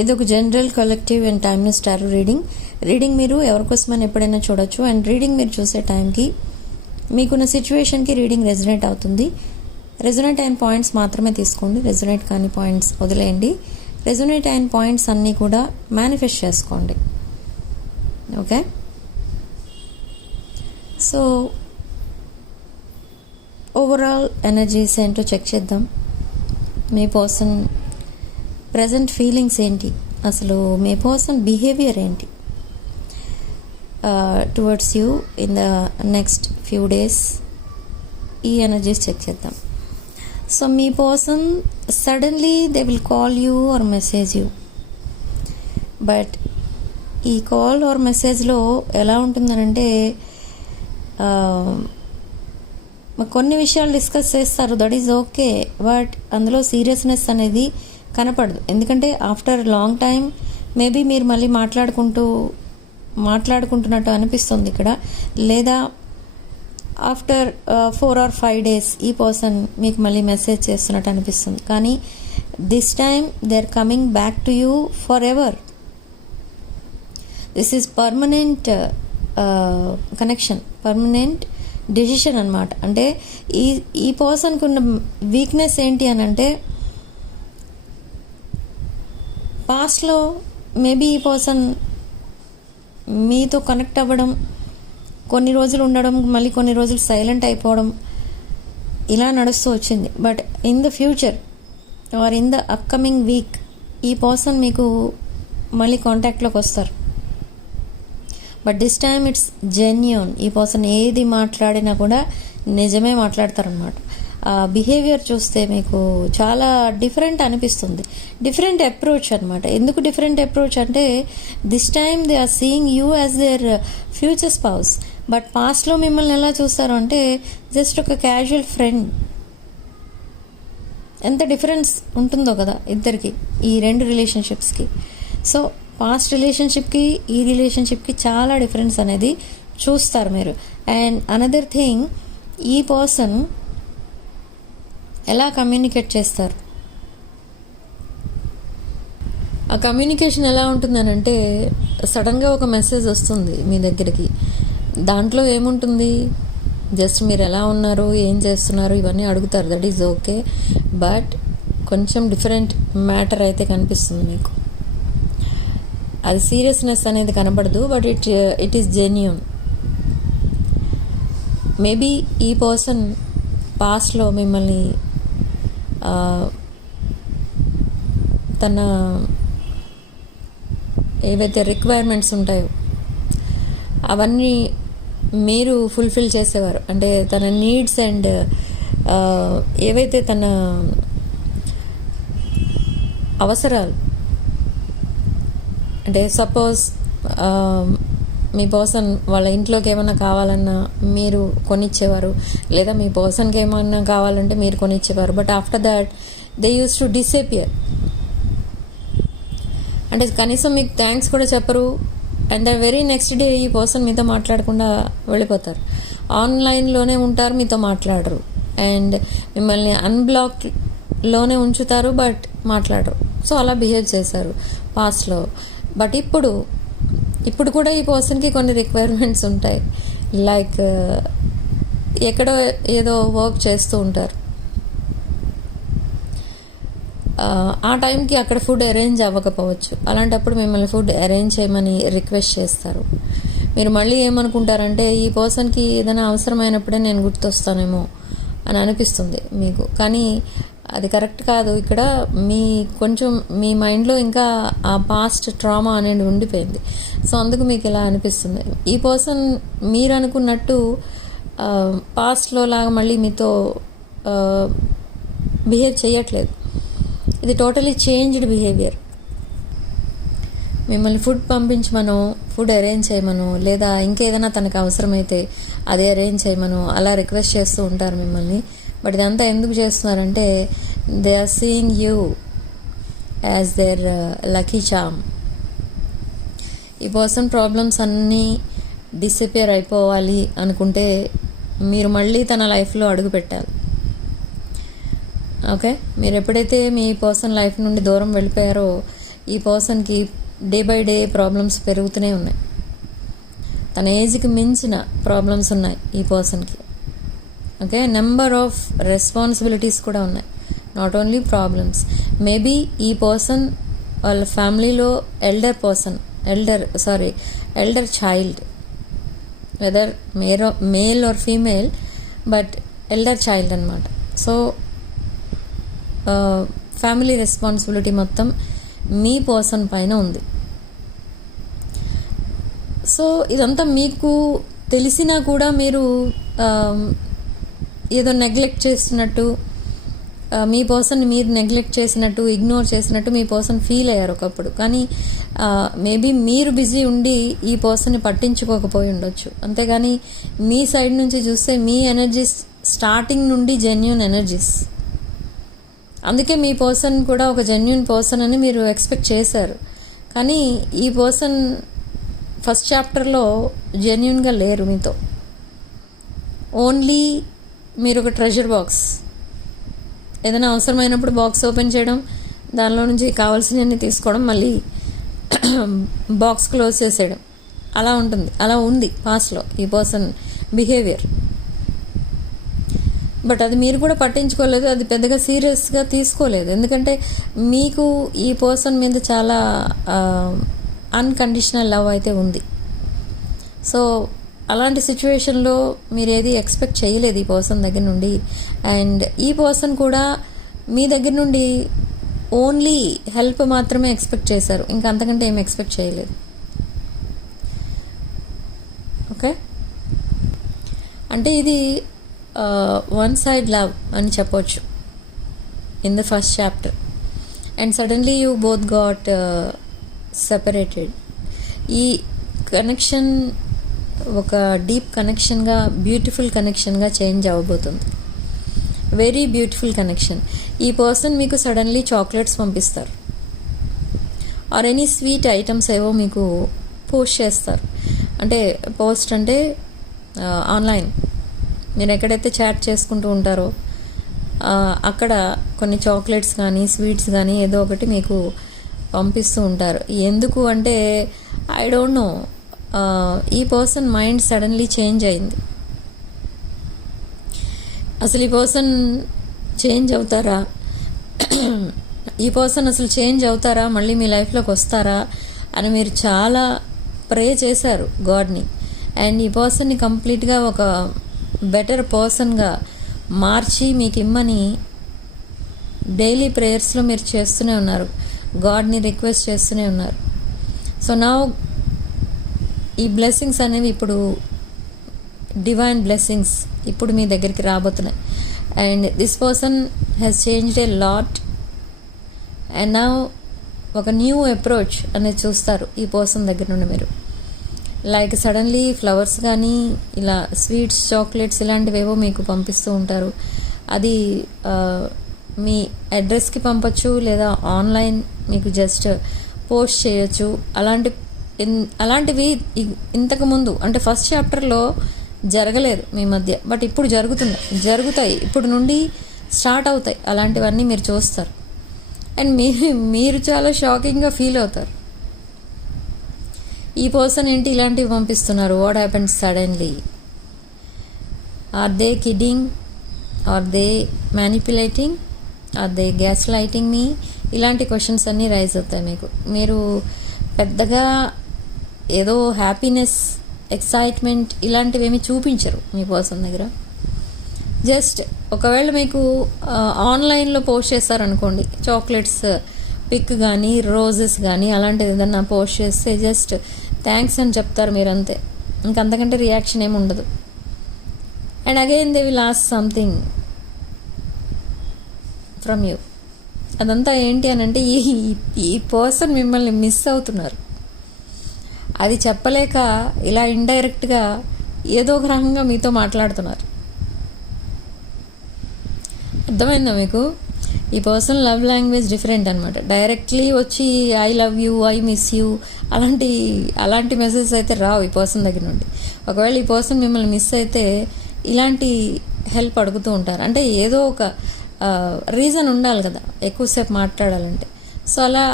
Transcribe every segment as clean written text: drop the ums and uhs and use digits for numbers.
ఇది ఒక general collective and timeless tarot reading మీరు ఎవరికోసమైనా ఎప్పుడైనా చూడొచ్చు. అండ్ రీడింగ్ మీరు చూసే టైంకి మీకున్న సిచ్యువేషన్కి రీడింగ్ రెజొనేట్ అవుతుంది. రెజొనేట్ అయిన పాయింట్స్ మాత్రమే తీసుకోండి, రెజొనేట్ కాని పాయింట్స్ వదిలేయండి. రెజొనేట్ అయిన పాయింట్స్ అన్నీ కూడా మేనిఫెస్ట్ చేసుకోండి. ఓకే, సో ఓవరాల్ ఎనర్జీస్ ఏంటో చెక్ చేద్దాం. మీ పర్సన్ ప్రజెంట్ ఫీలింగ్స్ ఏంటి, అసలు మీ పర్సన్ బిహేవియర్ ఏంటి towards you in the next few days, ఈ ఎనర్జీస్ చెక్ చేద్దాం. సో మీ person suddenly they will call you or message you, but ఈ కాల్ ఆర్ మెసేజ్లో ఎలా ఉంటుందనంటే కొన్ని విషయాలు డిస్కస్ చేస్తారు, దట్ ఈజ్ ఓకే, బట్ అందులో సీరియస్నెస్ అనేది కనపడదు. ఎందుకంటే ఆఫ్టర్ లాంగ్ టైం మేబీ మీరు మళ్ళీ మాట్లాడుకుంటున్నట్టు అనిపిస్తుంది ఇక్కడ, లేదా ఆఫ్టర్ 4 or 5 days ఈ పర్సన్ మీకు మళ్ళీ మెసేజ్ చేస్తున్నట్టు అనిపిస్తుంది. కానీ this time they are coming back to you forever. This is permanent connection, permanent decision అనమాట. అంటే ఈ పర్సన్కి ఉన్న వీక్నెస్ ఏంటి అని అంటే, పాస్ట్లో మేబీ ఈ పర్సన్ మీతో కనెక్ట్ అవ్వడం, కొన్ని రోజులు ఉండడం, మళ్ళీ కొన్ని రోజులు సైలెంట్ అయిపోవడం, ఇలా నడుస్తూ వచ్చింది. But in the future or in the upcoming week ఈ పర్సన్ మీకు మళ్ళీ కాంటాక్ట్లోకి వస్తారు. But this time it's genuine. ఈ పర్సన్ ఏది మాట్లాడినా కూడా నిజమే మాట్లాడతారనమాట. ఆ బిహేవియర్ చూస్తే మీకు చాలా డిఫరెంట్ అనిపిస్తుంది, డిఫరెంట్ అప్రోచ్ అనమాట. ఎందుకు డిఫరెంట్ అప్రోచ్ అంటే, this time they are seeing you as their future spouse. But పాస్ట్లో మిమ్మల్ని ఎలా చూస్తారు అంటే జస్ట్ ఒక క్యాజువల్ ఫ్రెండ్. ఎంత డిఫరెన్స్ ఉంటుందో కదా ఇద్దరికి, ఈ రెండు రిలేషన్షిప్స్కి. సో పాస్ట్ రిలేషన్షిప్కి ఈ రిలేషన్షిప్కి చాలా డిఫరెన్స్ అనేది చూస్తారు మీరు. అండ్ అనదర్ థింగ్, ఈ పర్సన్ ఎలా కమ్యూనికేట్ చేస్తారు, ఆ కమ్యూనికేషన్ ఎలా ఉంటుందనంటే, సడన్గా ఒక మెసేజ్ వస్తుంది మీ దగ్గరికి. దాంట్లో ఏముంటుంది, జస్ట్ మీరు ఎలా ఉన్నారు, ఏం చేస్తున్నారు, ఇవన్నీ అడుగుతారు, దట్ ఈజ్ ఓకే. బట్ కొంచెం డిఫరెంట్ మ్యాటర్ అయితే కనిపిస్తుంది మీకు. అది సీరియస్నెస్ అనేది కనబడదు, but it is genuine. Maybe ఈ పర్సన్ పాస్ట్లో మిమ్మల్ని తన ఏవైతే రిక్వైర్మెంట్స్ ఉంటాయో అవన్నీ మీరు ఫుల్ఫిల్ చేసేవారు. అంటే తన నీడ్స్ అండ్ ఏవైతే తన అవసరాలు, అంటే సపోజ్ మీ పర్సన్ వాళ్ళ ఇంట్లోకి ఏమైనా కావాలన్నా మీరు కొనిచ్చేవారు, లేదా మీ పర్సన్కి ఏమన్నా కావాలంటే మీరు కొనిచ్చేవారు. But after that they use to disappear. అంటే కనీసం మీకు థ్యాంక్స్ కూడా చెప్పరు. And the very next day ఈ పర్సన్ మీతో మాట్లాడకుండా వెళ్ళిపోతారు. ఆన్లైన్లోనే ఉంటారు, మీతో మాట్లాడరు. అండ్ మిమ్మల్ని అన్బ్లాక్లోనే ఉంచుతారు, బట్ మాట్లాడరు. సో అలా బిహేవ్ చేశారు పాస్ట్లో. బట్ ఇప్పుడు కూడా ఈ పర్సన్కి కొన్ని రిక్వైర్మెంట్స్ ఉంటాయి. లైక్ ఎక్కడో ఏదో వర్క్ చేస్తూ ఉంటారు, ఆ టైంకి అక్కడ ఫుడ్ అరేంజ్ అవ్వకపోవచ్చు. అలాంటప్పుడు మిమ్మల్ని ఫుడ్ అరేంజ్ చేయమని రిక్వెస్ట్ చేస్తారు. మీరు మళ్ళీ ఏమనుకుంటారంటే, ఈ పర్సన్కి ఏదైనా అవసరమైనప్పుడే నేను గుర్తొస్తానేమో అని అనిపిస్తుంది మీకు. కానీ అది కరెక్ట్ కాదు. ఇక్కడ కొంచెం మీ మైండ్లో ఇంకా ఆ పాస్ట్ ట్రామా అనేది ఉండిపోయింది. సో అందుకు మీకు ఇలా అనిపిస్తుంది. ఈ పర్సన్ మీరు అనుకున్నట్టు పాస్ట్లో లాగా మళ్ళీ మీతో బిహేవ్ చేయట్లేదు. ఇది టోటలీ చేంజ్డ్ బిహేవియర్. మిమ్మల్ని ఫుడ్ పంపించమనో, ఫుడ్ అరేంజ్ చేయమనో, లేదా ఇంకేదైనా తనకు అవసరమైతే అదే అరేంజ్ చేయమనో అలా రిక్వెస్ట్ చేస్తూ ఉంటారు మిమ్మల్ని. బట్ ఇదంతా ఎందుకు చేస్తున్నారంటే, they are seeing you as their lucky charm. ఈ పర్సన్ ప్రాబ్లమ్స్ అన్నీ డిసపియర్ అయిపోవాలి అనుకుంటే మీరు మళ్ళీ తన లైఫ్లో అడుగు పెట్టాలి. ఓకే, మీరు ఎప్పుడైతే మీ పర్సన్ లైఫ్ నుండి దూరం వెళ్ళిపోయారో ఈ పర్సన్కి డే బై డే ప్రాబ్లమ్స్ పెరుగుతూనే ఉన్నాయి. తన ఏజ్కి మించిన ప్రాబ్లమ్స్ ఉన్నాయి ఈ పర్సన్కి. ఓకే, నెంబర్ ఆఫ్ రెస్పాన్సిబిలిటీస్ కూడా ఉన్నాయి, నాట్ ఓన్లీ ప్రాబ్లమ్స్. మేబీ ఈ పర్సన్ వాళ్ళ ఫ్యామిలీలో elder child, weather male or female, but elder child అనమాట. సో ఫ్యామిలీ రెస్పాన్సిబిలిటీ మొత్తం మీ పర్సన్ పైన ఉంది. సో ఇదంతా మీకు తెలిసినా కూడా మీరు ఏదో నెగ్లెక్ట్ చేస్తున్నట్టు, మీ పర్సన్ని మీరు నెగ్లెక్ట్ చేసినట్టు, ఇగ్నోర్ చేసినట్టు మీ పర్సన్ ఫీల్ అయ్యారు ఒకప్పుడు. కానీ మేబీ మీరు బిజీ ఉండి ఈ పర్సన్ని పట్టించుకోకపోయి ఉండొచ్చు. అంతేగాని మీ సైడ్ నుంచి చూస్తే మీ ఎనర్జీస్ స్టార్టింగ్ నుండి జెన్యూన్ ఎనర్జీస్. అందుకే మీ పర్సన్ కూడా ఒక జెన్యూన్ పర్సన్ అని మీరు ఎక్స్పెక్ట్ చేశారు. కానీ ఈ పర్సన్ ఫస్ట్ చాప్టర్లో జెన్యూన్గా లేరు మీతో. ఓన్లీ మీరు ఒక ట్రెజర్ బాక్స్, ఏదైనా అవసరమైనప్పుడు బాక్స్ ఓపెన్ చేయడం, దానిలో నుంచి కావాల్సినవన్నీ తీసుకోవడం, మళ్ళీ బాక్స్ క్లోజ్ చేసేయడం, అలా ఉంటుంది. అలా ఉంది పాస్ట్లో ఈ పర్సన్ బిహేవియర్. బట్ అది మీరు కూడా పట్టించుకోలేదు, అది పెద్దగా సీరియస్గా తీసుకోలేదు. ఎందుకంటే మీకు ఈ పర్సన్ మీద చాలా అన్కండిషనల్ లవ్ అయితే ఉంది. సో అలాంటి సిచ్యువేషన్లో మీరు ఏది ఎక్స్పెక్ట్ చేయలేదు ఈ పర్సన్ దగ్గర నుండి. అండ్ ఈ పర్సన్ కూడా మీ దగ్గర నుండి ఓన్లీ హెల్ప్ మాత్రమే ఎక్స్పెక్ట్ చేశారు, ఇంకా అంతకంటే ఏం ఎక్స్పెక్ట్ చేయలేదు. ఓకే, అంటే ఇది వన్ సైడ్ లవ్ అని చెప్పొచ్చు in the first chapter. And suddenly you both got separated. ఈ కనెక్షన్ ఒక డీప్ కనెక్షన్గా, బ్యూటిఫుల్ కనెక్షన్గా చేంజ్ అవ్వబోతుంది. Very beautiful connection. ఈ పర్సన్ మీకు సడన్లీ చాక్లెట్స్ పంపిస్తారు, ఆర్ ఎనీ స్వీట్ ఐటమ్స్ ఏవో మీకు పోస్ట్ చేస్తారు. అంటే పోస్ట్ అంటే ఆన్లైన్, మీరు ఎక్కడైతే చాట్ చేసుకుంటూ ఉంటారో అక్కడ కొన్ని చాక్లెట్స్ కానీ స్వీట్స్ కానీ ఏదో ఒకటి మీకు పంపిస్తూ ఉంటారు. ఎందుకు అంటే ఐ డోంట్ నో, ఈ పర్సన్ మైండ్ సడన్లీ చేంజ్ అయింది. అసలు ఈ పర్సన్ చేంజ్ అవుతారా, ఈ పర్సన్ అసలు చేంజ్ అవుతారా, మళ్ళీ మీ లైఫ్లోకి వస్తారా అని మీరు చాలా ప్రే చేశారు గాడ్ని. అండ్ ఈ పర్సన్ని కంప్లీట్గా ఒక బెటర్ పర్సన్గా మార్చి మీకు ఇమ్మని డైలీ ప్రేయర్స్లో మీరు చేస్తూనే ఉన్నారు, గాడ్ని రిక్వెస్ట్ చేస్తూనే ఉన్నారు. సో నా ఈ బ్లెస్సింగ్స్ అనేవి ఇప్పుడు డివైన్ బ్లెస్సింగ్స్ ఇప్పుడు మీ దగ్గరికి రాబోతున్నాయి. And this person has changed a lot. And నా ఒక న్యూ అప్రోచ్ అనేది చూస్తారు ఈ పర్సన్ దగ్గర నుండి మీరు. లైక్ సడన్లీ ఫ్లవర్స్ కానీ ఇలా స్వీట్స్, చాక్లెట్స్ ఇలాంటివేవో మీకు పంపిస్తూ ఉంటారు. అది మీ అడ్రస్కి పంపచ్చు, లేదా ఆన్లైన్ మీకు జస్ట్ పోస్ట్ చేయొచ్చు. అలాంటివి ఇంతకుముందు అంటే ఫస్ట్ చాప్టర్లో జరగలేదు మీ మధ్య, బట్ ఇప్పుడు జరుగుతాయి, ఇప్పుడు నుండి స్టార్ట్ అవుతాయి. అలాంటివన్నీ మీరు చూస్తారు. అండ్ మీరు చాలా షాకింగ్గా ఫీల్ అవుతారు. ఈ పర్సన్ ఏంటి ఇలాంటివి పంపిస్తున్నారు, what happened suddenly, are they kidding, are they manipulating, are they gaslighting me, ఇలాంటి క్వశ్చన్స్ అన్నీ రైజ్ అవుతాయి మీకు. మీరు పెద్దగా ఏదో హ్యాపీనెస్, ఎక్సైట్మెంట్ ఇలాంటివి ఏమి చూపించరు మీ పర్సన్ దగ్గర. జస్ట్ ఒకవేళ మీకు ఆన్లైన్లో పోస్ట్ చేస్తారనుకోండి, చాక్లెట్స్ పిక్ కానీ రోజెస్ కానీ అలాంటిది ఏదన్నా పోస్ట్ చేస్తే జస్ట్ థ్యాంక్స్ అని చెప్తారు మీరు, అంతే. ఇంకంతకంటే రియాక్షన్ ఏమి ఉండదు. And again they will ask something from you. అదంతా ఏంటి అని అంటే ఈ పర్సన్ మిమ్మల్ని మిస్ అవుతున్నారు. అది చెప్పలేక ఇలా ఇండైరెక్ట్గా ఏదో ఒక రకంగా మీతో మాట్లాడుతున్నారు. అర్థమైందా మీకు? ఈ పర్సన్ లవ్ లాంగ్వేజ్ డిఫరెంట్ అనమాట. డైరెక్ట్లీ వచ్చి I love you, I miss you అలాంటి మెసేజెస్ అయితే రావు ఈ పర్సన్ దగ్గర నుండి. ఒకవేళ ఈ పర్సన్ మిమ్మల్ని మిస్ అయితే ఇలాంటి హెల్ప్ అడుగుతూ ఉంటారు. అంటే ఏదో ఒక రీజన్ ఉండాలి కదా ఎక్కువసేపు మాట్లాడాలంటే. సో అలా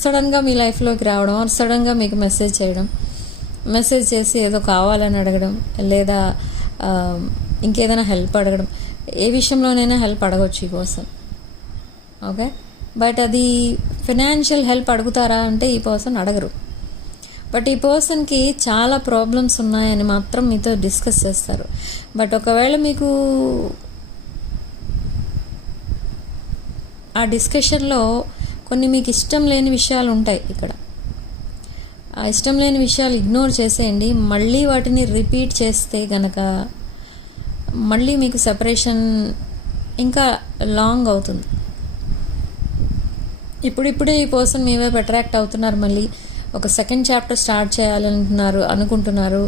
సడన్గా మీ లైఫ్లోకి రావడం, సడన్గా మీకు మెసేజ్ చేయడం, మెసేజ్ చేసి ఏదో కావాలని అడగడం, లేదా ఇంకేదైనా హెల్ప్ అడగడం, ఏ విషయంలోనైనా హెల్ప్ అడగవచ్చు ఈ పర్సన్. ఓకే, బట్ అది ఫినాన్షియల్ హెల్ప్ అడుగుతారా అంటే ఈ పర్సన్ అడగరు. బట్ ఈ పర్సన్కి చాలా ప్రాబ్లమ్స్ ఉన్నాయని మాత్రం మీతో డిస్కస్ చేస్తారు. బట్ ఒకవేళ మీకు ఆ డిస్కషన్లో కొన్ని మీకు ఇష్టం లేని విషయాలు ఉంటాయి. ఇక్కడ ఆ ఇష్టం లేని విషయాలు ఇగ్నోర్ చేసేయండి. మళ్ళీ వాటిని రిపీట్ చేస్తే గనక మళ్ళీ మీకు సెపరేషన్ ఇంకా లాంగ్ అవుతుంది. ఇప్పుడిప్పుడే ఈ పర్సన్ మీ వైపు అట్రాక్ట్ అవుతున్నారు, మళ్ళీ ఒక సెకండ్ చాప్టర్ స్టార్ట్ అనుకుంటున్నారు.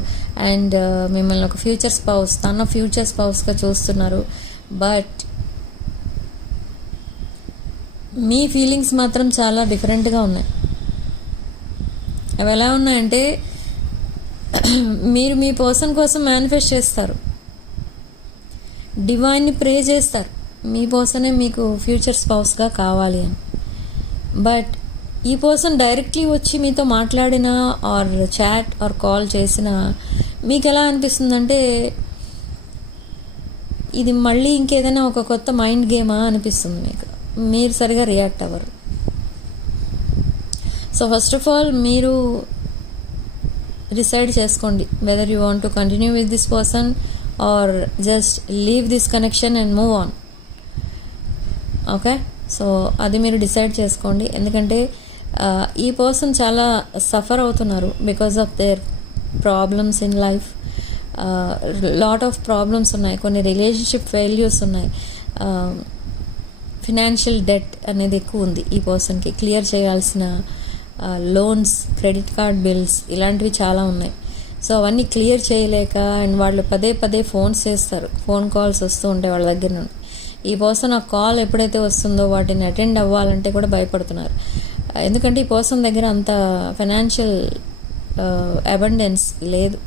అండ్ మిమ్మల్ని ఒక ఫ్యూచర్ స్పౌస్, తన ఫ్యూచర్ స్పౌస్గా చూస్తున్నారు. బట్ మీ ఫీలింగ్స్ మాత్రం చాలా డిఫరెంట్గా ఉన్నాయి. అవి ఎలా ఉన్నాయంటే, మీరు మీ పర్సన్ కోసం మేనిఫెస్ట్ చేస్తారు, డివైన్ని ప్రే చేస్తారు, మీ పర్సనే మీకు ఫ్యూచర్ స్పౌస్గా కావాలి అని. బట్ ఈ పర్సన్ డైరెక్ట్లీ వచ్చి మీతో మాట్లాడినా ఆర్ చాట్ ఆర్ కాల్ చేసినా మీకు ఎలా అనిపిస్తుందంటే, ఇది మళ్ళీ ఇంకేదైనా ఒక కొత్త మైండ్ గేమా అనిపిస్తుంది మీకు. మీరు సరిగా రియాక్ట్ అవ్వరు. సో ఫస్ట్ ఆఫ్ ఆల్ మీరు డిసైడ్ చేసుకోండి whether you want to continue with this person are just leave this connection and move on. Okay, so అది మీరు డిసైడ్ చేసుకోండి. ఎందుకంటే ఈ పర్సన్ చాలా సఫర్ అవుతున్నారు because of their problems in life. Lot of problems ఉన్నాయి, కొన్ని రిలేషన్షిప్ ఫెయిల్యూర్స్ ఉన్నాయి, ఫినాన్షియల్ డెట్ అనేది ఎక్కువ ఉంది ఈ పర్సన్కి, క్లియర్ చేయాల్సిన లోన్స్, క్రెడిట్ కార్డ్ బిల్స్ ఇలాంటివి చాలా ఉన్నాయి. సో అవన్నీ క్లియర్ చేయలేక అండ్ వాళ్ళు పదే పదే ఫోన్స్ చేస్తారు, ఫోన్ కాల్స్ వస్తూ ఉంటాయి వాళ్ళ దగ్గర నుండి. ఈ పర్సన్ ఆ కాల్ ఎప్పుడైతే వస్తుందో వాటిని అటెండ్ అవ్వాలంటే కూడా భయపడుతున్నారు. ఎందుకంటే ఈ పర్సన్ దగ్గర అంత ఫైనాన్షియల్ అబండెన్స్ లేదు.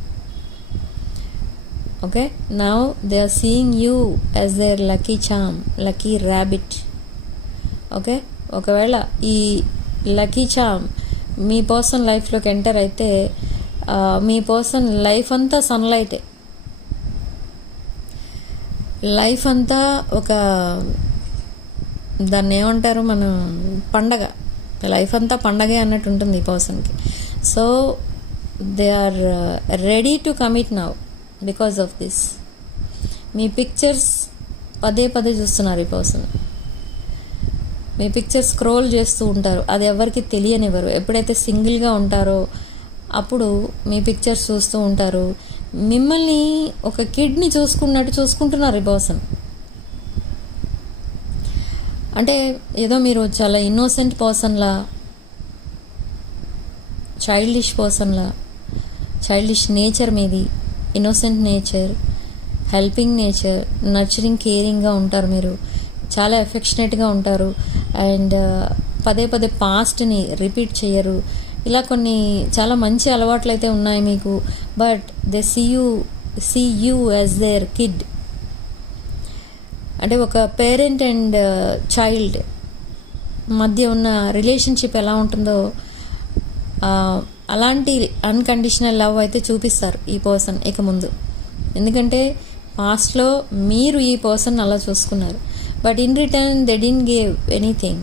Okay, now they are seeing you as their lucky charm, lucky rabbit. Okay, ఒకవేళ ఈ లక్కీ చామ్ మీ పర్సన్ లైఫ్లోకి ఎంటర్ అయితే మీ పర్సన్ లైఫ్ అంతా సన్లైటే, లైఫ్ అంతా ఒక దాన్ని ఏమంటారు మనం పండగ, లైఫ్ అంతా పండగే అన్నట్టు ఉంటుంది ఈ పర్సన్కి. So they are ready to commit now because of this. మీ పిక్చర్స్ పదే పదే చూస్తున్నారు ఈ పర్సన్, మీ పిక్చర్ స్క్రోల్ చేస్తూ ఉంటారు, అది ఎవరికి తెలియనివ్వరు. ఎప్పుడైతే సింగిల్గా ఉంటారో అప్పుడు మీ పిక్చర్స్ చూస్తూ ఉంటారు. మిమ్మల్ని ఒక కిడ్ని చూసుకున్నట్టు చూసుకుంటున్నారు ఈ పర్సన్. అంటే ఏదో మీరు చాలా ఇన్నోసెంట్ పర్సన్లా, చైల్డిష్ పర్సన్లా, చైల్డిష్ నేచర్ మీది, innocent nature, helping nature, nurturing, కేరింగ్గా ఉంటారు మీరు, చాలా ఎఫెక్షనేట్గా ఉంటారు. అండ్ పదే పదే పాస్ట్ని రిపీట్ చేయరు. ఇలా కొన్ని చాలా మంచి అలవాట్లు అయితే ఉన్నాయి మీకు. But they see you as their kid. అంటే ఒక పేరెంట్ అండ్ చైల్డ్ మధ్య ఉన్న రిలేషన్షిప్ ఎలా ఉంటుందో అలాంటి అన్కండిషనల్ లవ్ అయితే చూపిస్తారు ఈ పర్సన్ ఇక ముందు. ఎందుకంటే పాస్ట్లో మీరు ఈ పర్సన్ అలా చూసుకున్నారు, but in return they didn't give anything.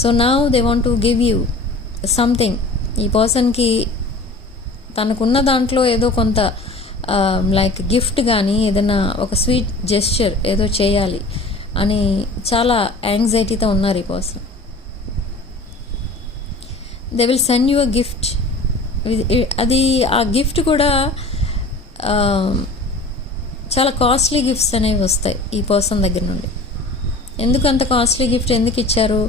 So now they want to give you something. ఈ పర్సన్కి తనకున్న దాంట్లో ఏదో కొంత లైక్ గిఫ్ట్ కానీ ఏదైనా ఒక స్వీట్ జెస్చర్ ఏదో చేయాలి అని చాలా యాంగ్జైటీతో ఉన్నారు ఈ person. They will send you a gift. అది ఆ గిఫ్ట్ కూడా చాలా కాస్ట్లీ గిఫ్ట్స్ అనేవి వస్తాయి ఈ పర్సన్ దగ్గర నుండి. ఎందుకు అంత కాస్ట్లీ గిఫ్ట్ ఎందుకు ఇచ్చారు,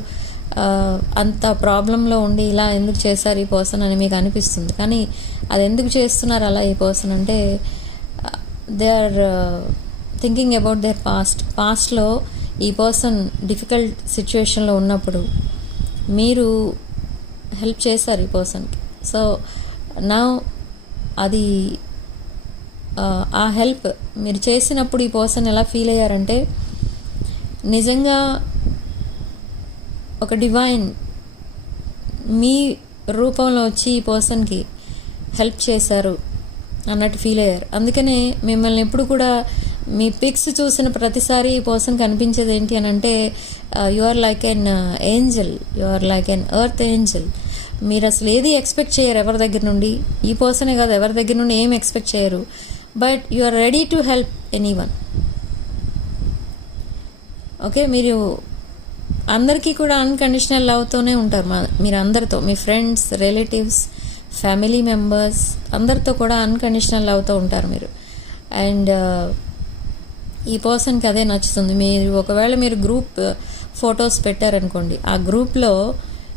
అంత ప్రాబ్లంలో ఉండి ఇలా ఎందుకు చేశారు ఈ పర్సన్ అని మీకు అనిపిస్తుంది. కానీ అది ఎందుకు చేస్తున్నారు అలా ఈ పర్సన్ అంటే they are thinking about their పాస్ట్లో ఈ పర్సన్ డిఫికల్ట్ సిచ్యువేషన్లో ఉన్నప్పుడు మీరు హెల్ప్ చేశారు ఈ పర్సన్కి. సో నౌ అది ఆ హెల్ప్ మీరు చేసినప్పుడు ఈ పర్సన్ ఎలా ఫీల్ అయ్యారంటే నిజంగా ఒక డివైన్ మీ రూపంలో వచ్చి ఈ పర్సన్కి హెల్ప్ చేశారు అన్నట్టు ఫీల్ అయ్యారు. అందుకనే మిమ్మల్ని ఎప్పుడు కూడా మీ పిక్స్ చూసిన ప్రతిసారి ఈ పర్సన్ కనిపించేది ఏంటి అని అంటే you are like an angel, you are like an earth angel. మీరు అసలు ఏది ఎక్స్పెక్ట్ చేయరు ఎవరి దగ్గర నుండి, ఈ పర్సనే కాదు ఎవరి దగ్గర నుండి ఏం ఎక్స్పెక్ట్ చేయరు, but you are ready to help anyone. Okay, మీరు అందరికీ కూడా అన్కండిషనల్ లవ్తోనే ఉంటారు. మీరు అందరితో, మీ ఫ్రెండ్స్, రిలేటివ్స్, ఫ్యామిలీ మెంబర్స్ అందరితో కూడా అన్కండిషనల్ లవ్తో ఉంటారు మీరు. అండ్ ఈ పర్సన్కి అదే నచ్చుతుంది. ఒకవేళ మీరు గ్రూప్ ఫొటోస్ పెట్టారనుకోండి, ఆ గ్రూప్లో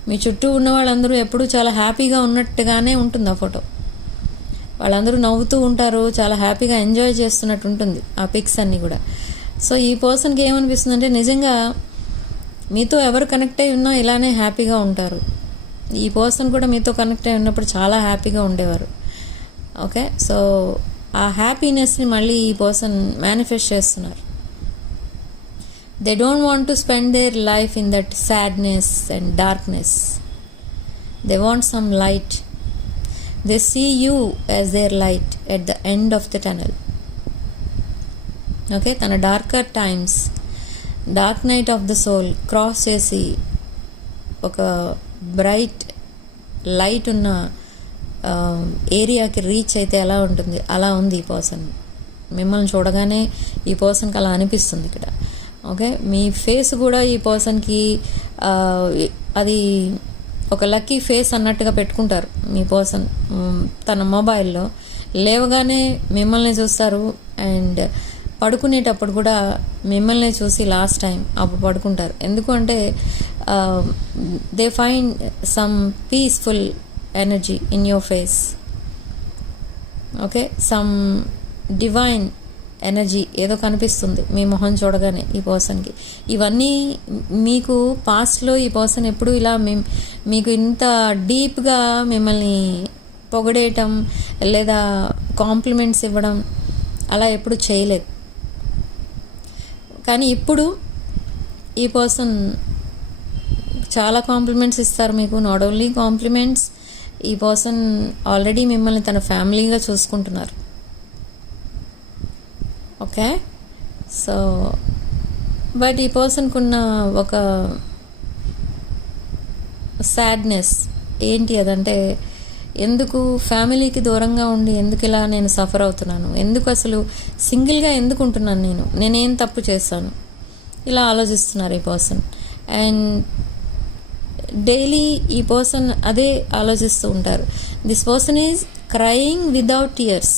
మీ చుట్టూ ఉన్న వాళ్ళందరూ ఎప్పుడూ చాలా హ్యాపీగా ఉన్నట్టుగానే ఉంటుంది ఆ ఫోటో. వాళ్ళందరూ నవ్వుతూ ఉంటారు, చాలా హ్యాపీగా ఎంజాయ్ చేస్తున్నట్టు ఉంటుంది ఆ పిక్స్ అన్నీ కూడా. సో ఈ పర్సన్కి ఏమనిపిస్తుంది అంటే నిజంగా మీతో ఎవరు కనెక్ట్ అయి ఉన్నా ఇలానే హ్యాపీగా ఉంటారు. ఈ పర్సన్ కూడా మీతో కనెక్ట్ అయి ఉన్నప్పుడు చాలా హ్యాపీగా ఉండేవారు. ఓకే, సో ఆ హ్యాపీనెస్ని మళ్ళీ ఈ పర్సన్ మేనిఫెస్ట్ చేస్తున్నారు. They don't want to spend their life in that sadness and darkness. They want some light. They see you as their light at the end of the tunnel. Okay, తన darker times, dark night of the soul cross చేసి ఒక bright light ఉన్న ఏరియాకి reach అయితే ఎలా ఉంటుంది అలా ఉంది ఈ పర్సన్. మిమ్మల్ని చూడగానే ఈ పర్సన్కి అలా అనిపిస్తుంది ఇక్కడ. ఓకే, మీ ఫేస్ కూడా ఈ పర్సన్కి అది ఒక లక్కీ ఫేస్ అన్నట్టుగా పెట్టుకుంటారు మీ పర్సన్. తన మొబైల్లో లేవగానే మిమ్మల్ని చూస్తారు అండ్ పడుకునేటప్పుడు కూడా మిమ్మల్ని చూసి లాస్ట్ టైం అప్పుడు పడుకుంటారు. ఎందుకంటే they find some peaceful energy in your face. Okay, some divine energy ఏదో కనిపిస్తుంది మీ మొహం చూడగానే ఈ పర్సన్కి. ఇవన్నీ మీకు పాస్ట్లో ఈ పర్సన్ ఎప్పుడు ఇలా మీకు ఇంత డీప్గా మిమ్మల్ని పొగడేయటం లేదా కాంప్లిమెంట్స్ ఇవ్వడం అలా ఎప్పుడు చేయలేదు. కానీ ఇప్పుడు ఈ పర్సన్ చాలా కాంప్లిమెంట్స్ ఇస్తారు మీకు. నాట్ ఓన్లీ కాంప్లిమెంట్స్, ఈ పర్సన్ ఆల్రెడీ మిమ్మల్ని తన ఫ్యామిలీగా చూసుకుంటున్నారు. ఓకే, సో బట్ ఈ పర్సన్కి ఉన్న ఒక సాడ్నెస్ ఏంటి అదంటే, ఎందుకు ఫ్యామిలీకి దూరంగా ఉండి ఎందుకు ఇలా నేను సఫర్ అవుతున్నాను, ఎందుకు అసలు సింగిల్గా ఎందుకు ఉంటున్నాను, నేనేం తప్పు చేస్తాను, ఇలా ఆలోచిస్తున్నారు ఈ పర్సన్. అండ్ డైలీ ఈ పర్సన్ అదే ఆలోచిస్తూ ఉంటారు. This person is crying without tears.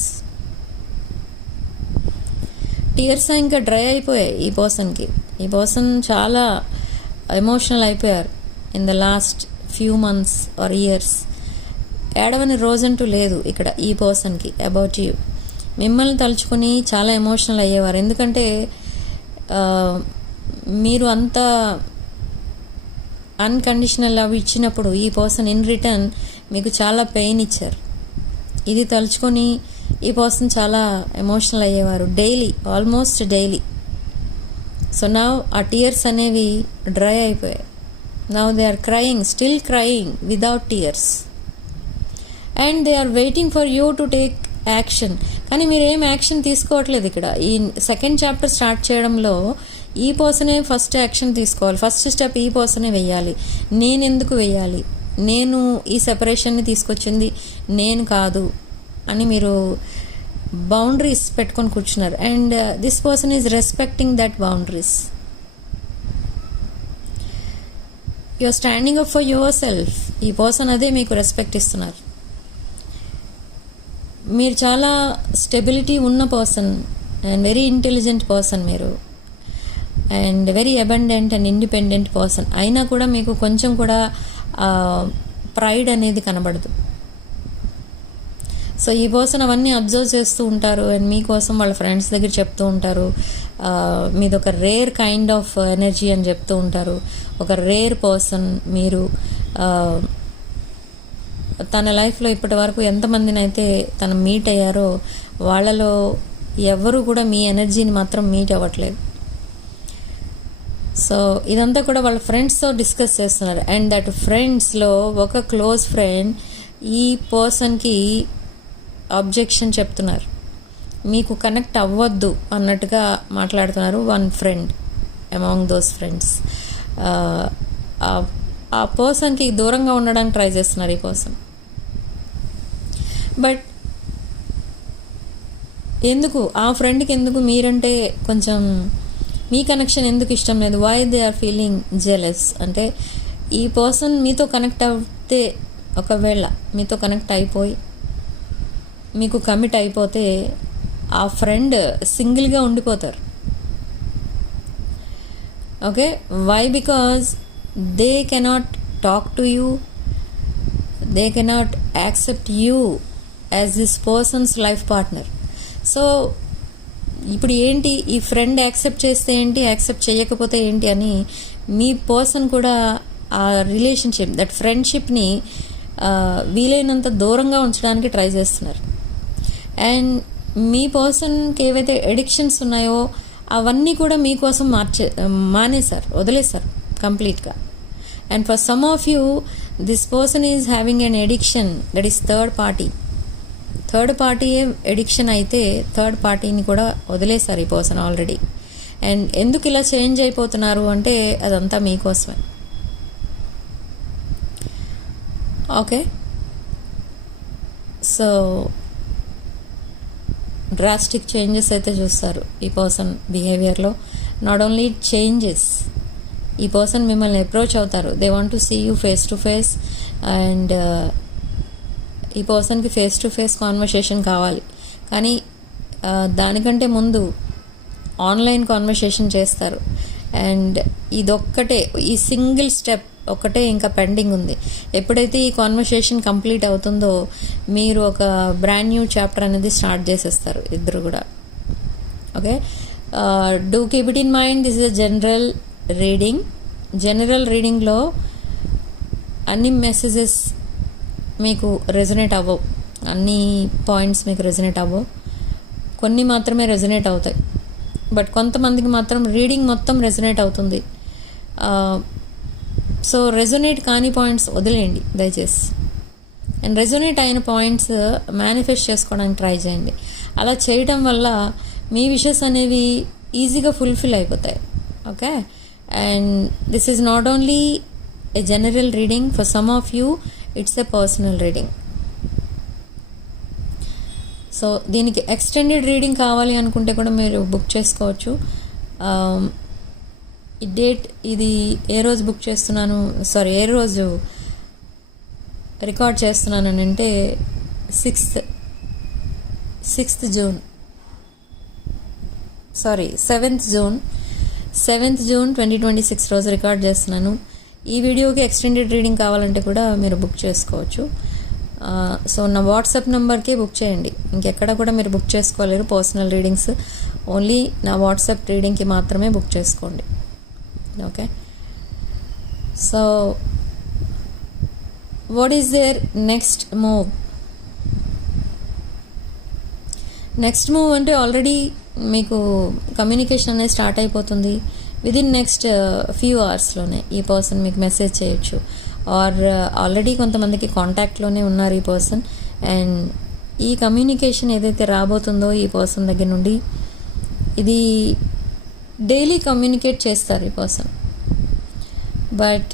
Tears ఇంకా డ్రై అయిపోయాయి ఈ పర్సన్కి. ఈ పర్సన్ చాలా ఎమోషనల్ అయిపోయారు in the last few months or years. ఏడవని రోజంటూ లేదు ఇక్కడ ఈ పర్సన్కి అబౌట్ యూ. మిమ్మల్ని తలుచుకొని చాలా ఎమోషనల్ అయ్యేవారు. ఎందుకంటే మీరు అంత అన్కండిషనల్ లవ్ ఇచ్చినప్పుడు ఈ పర్సన్ ఇన్ రిటర్న్ మీకు చాలా పెయిన్ ఇచ్చారు. ఇది తలుచుకొని ఈ పర్సన్ చాలా ఎమోషనల్ అయ్యేవారు daily, almost daily. So now ఆ టీయర్స్ అనేవి డ్రై అయిపోయాయి. Now they are crying, still crying without tears. And they are waiting for you to take action. కానీ మీరు ఏం యాక్షన్ తీసుకోవట్లేదు ఇక్కడ. ఈ సెకండ్ చాప్టర్ స్టార్ట్ చేయడంలో ఈ పర్సనే ఫస్ట్ యాక్షన్ తీసుకోవాలి. ఫస్ట్ స్టెప్ ఈ పర్సనే వెయ్యాలి. నేను ఎందుకు వెయ్యాలి, నేను ఈ సెపరేషన్ని తీసుకొచ్చింది నేను కాదు అని మీరు బౌండరీస్ పెట్టుకొని కూర్చున్నారు. And this person is respecting that boundaries. You are standing up for your self. ఈ పర్సన్ అదే మీకు రెస్పెక్ట్ ఇస్తున్నారు. మీరు చాలా స్టెబిలిటీ ఉన్న person and very intelligent person మీరు, and very abundant and independent person. అయినా కూడా మీకు కొంచెం కూడా ప్రైడ్ అనేది కనబడదు. సో ఈ పర్సన్ అవన్నీ అబ్జర్వ్ చేస్తూ ఉంటారు అండ్ మీకోసం వాళ్ళ ఫ్రెండ్స్ దగ్గర చెప్తూ ఉంటారు. మీదొక రేర్ కైండ్ ఆఫ్ ఎనర్జీ అని చెప్తూ ఉంటారు. ఒక రేర్ పర్సన్ మీరు. తన లైఫ్లో ఇప్పటి వరకు ఎంతమందిని అయితే తను మీట్ అయ్యారో వాళ్ళలో ఎవరు కూడా మీ ఎనర్జీని మాత్రం మీట్ అవ్వట్లేదు. సో ఇదంతా కూడా వాళ్ళ ఫ్రెండ్స్తో డిస్కస్ చేస్తున్నారు. అండ్ దట్ ఫ్రెండ్స్లో ఒక క్లోజ్ ఫ్రెండ్ ఈ పర్సన్కి అబ్జెక్షన్ చెప్తున్నారు, మీకు కనెక్ట్ అవ్వద్దు అన్నట్టుగా మాట్లాడుతున్నారు. One friend among those friends ఆ పర్సన్కి దూరంగా ఉండడానికి ట్రై చేస్తున్నారు ఈ పర్సన్. బట్ ఎందుకు ఆ ఫ్రెండ్కి ఎందుకు మీరంటే కొంచెం మీ కనెక్షన్ ఎందుకు ఇష్టం లేదు? Why they are feeling jealous అంటే ఈ పర్సన్ మీతో కనెక్ట్ అవుతే, ఒకవేళ మీతో కనెక్ట్ అయిపోయి మీకు కమిట్ అయిపోతే ఆ ఫ్రెండ్ సింగిల్గా ఉండిపోతారు. Okay, why? Because they cannot talk to you, they cannot accept you as this person's life partner. So ఇప్పుడు ఏంటి, ఈ ఫ్రెండ్ యాక్సెప్ట్ చేస్తే ఏంటి, యాక్సెప్ట్ చేయకపోతే ఏంటి అని మీ పర్సన్ కూడా ఆ రిలేషన్షిప్, దట్ ఫ్రెండ్షిప్ని వీలైనంత దూరంగా ఉంచడానికి ట్రై చేస్తున్నారు. అండ్ మీ పర్సన్కి ఏవైతే ఎడిక్షన్స్ ఉన్నాయో అవన్నీ కూడా మీకోసం మానేశారు, వదిలేశారు కంప్లీట్గా. And for some of you this person is having an addiction, that is third party addiction అయితే థర్డ్ పార్టీని కూడా వదిలేశారు ఈ పర్సన్ ఆల్రెడీ. అండ్ ఎందుకు ఇలా చేంజ్ అయిపోతున్నారు అంటే అదంతా మీకోసమే. ఓకే, సో డ్రాస్టిక్ చేంజెస్ అయితే చూస్తారు ఈ పర్సన్ బిహేవియర్లో. నాట్ ఓన్లీ చేంజెస్, ఈ పర్సన్ మిమ్మల్ని అప్రోచ్ అవుతారు. They want to see you face to face. And ఈ పర్సన్కి ఫేస్ టు ఫేస్ కాన్వర్సేషన్ కావాలి, కానీ దానికంటే ముందు ఆన్లైన్ కాన్వర్సేషన్ చేస్తారు. అండ్ ఇదొక్కటే, ఈ సింగిల్ స్టెప్ ఒక్కటే ఇంకా పెండింగ్ ఉంది. ఎప్పుడైతే ఈ కాన్వర్సేషన్ కంప్లీట్ అవుతుందో మీరు ఒక బ్రాండ్ న్యూ చాప్టర్ అనేది స్టార్ట్ చేసేస్తారు ఇద్దరు కూడా. Okay, do keep it in mind, this is a general రీడింగ్లో అన్ని మెసేజెస్ మీకు రెజొనేట్ అవ్వవు, అన్ని పాయింట్స్ మీకు రెజొనేట్ అవ్వవు, కొన్ని మాత్రమే రెజొనేట్ అవుతాయి. బట్ కొంతమందికి మాత్రం రీడింగ్ మొత్తం రెజొనేట్ అవుతుంది. సో రెజొనేట్ కాని పాయింట్స్ వదిలేయండి దయచేసి. అండ్ రెజొనేట్ అయిన పాయింట్స్ మేనిఫెస్ట్ చేసుకోవడానికి ట్రై చేయండి. అలా చేయటం వల్ల మీ విషెస్ అనేవి ఈజీగా ఫుల్ఫిల్ అయిపోతాయి. Okay, and this is not only A general reading, for some of you it's a personal reading. So దీనికి ఎక్స్టెండెడ్ రీడింగ్ కావాలి అనుకుంటే కూడా మీరు బుక్ చేసుకోవచ్చు. ఈ డేట్, ఇది ఏ రోజు బుక్ చేస్తున్నాను, ఏ రోజు రికార్డ్ చేస్తున్నాను అని అంటే 7th జూన్ 2026 రోజు రికార్డ్ చేస్తున్నాను. ఈ వీడియోకి ఎక్స్టెండెడ్ రీడింగ్ కావాలంటే కూడా మీరు బుక్ చేసుకోవచ్చు. సో నా వాట్సాప్ నెంబర్కే బుక్ చేయండి, ఇంకెక్కడ కూడా మీరు బుక్ చేసుకోలేరు పర్సనల్ రీడింగ్స్. ఓన్లీ నా వాట్సాప్ రీడింగ్కి మాత్రమే బుక్ చేసుకోండి. Okay, so what is their next move? Next move అంటే ఆల్రెడీ మీకు కమ్యూనికేషన్ అనేది స్టార్ట్ అయిపోతుంది. విదిన్ నెక్స్ట్ ఫ్యూ అవర్స్లోనే ఈ పర్సన్ మీకు మెసేజ్ చేయొచ్చు, ఆర్ ఆల్రెడీ కొంతమందికి కాంటాక్ట్లోనే ఉన్నారు ఈ పర్సన్. అండ్ ఈ కమ్యూనికేషన్ ఏదైతే రాబోతుందో ఈ పర్సన్ దగ్గర నుండి, ఇది డైలీ కమ్యూనికేట్ చేస్తారు ఈ పర్సన్. బట్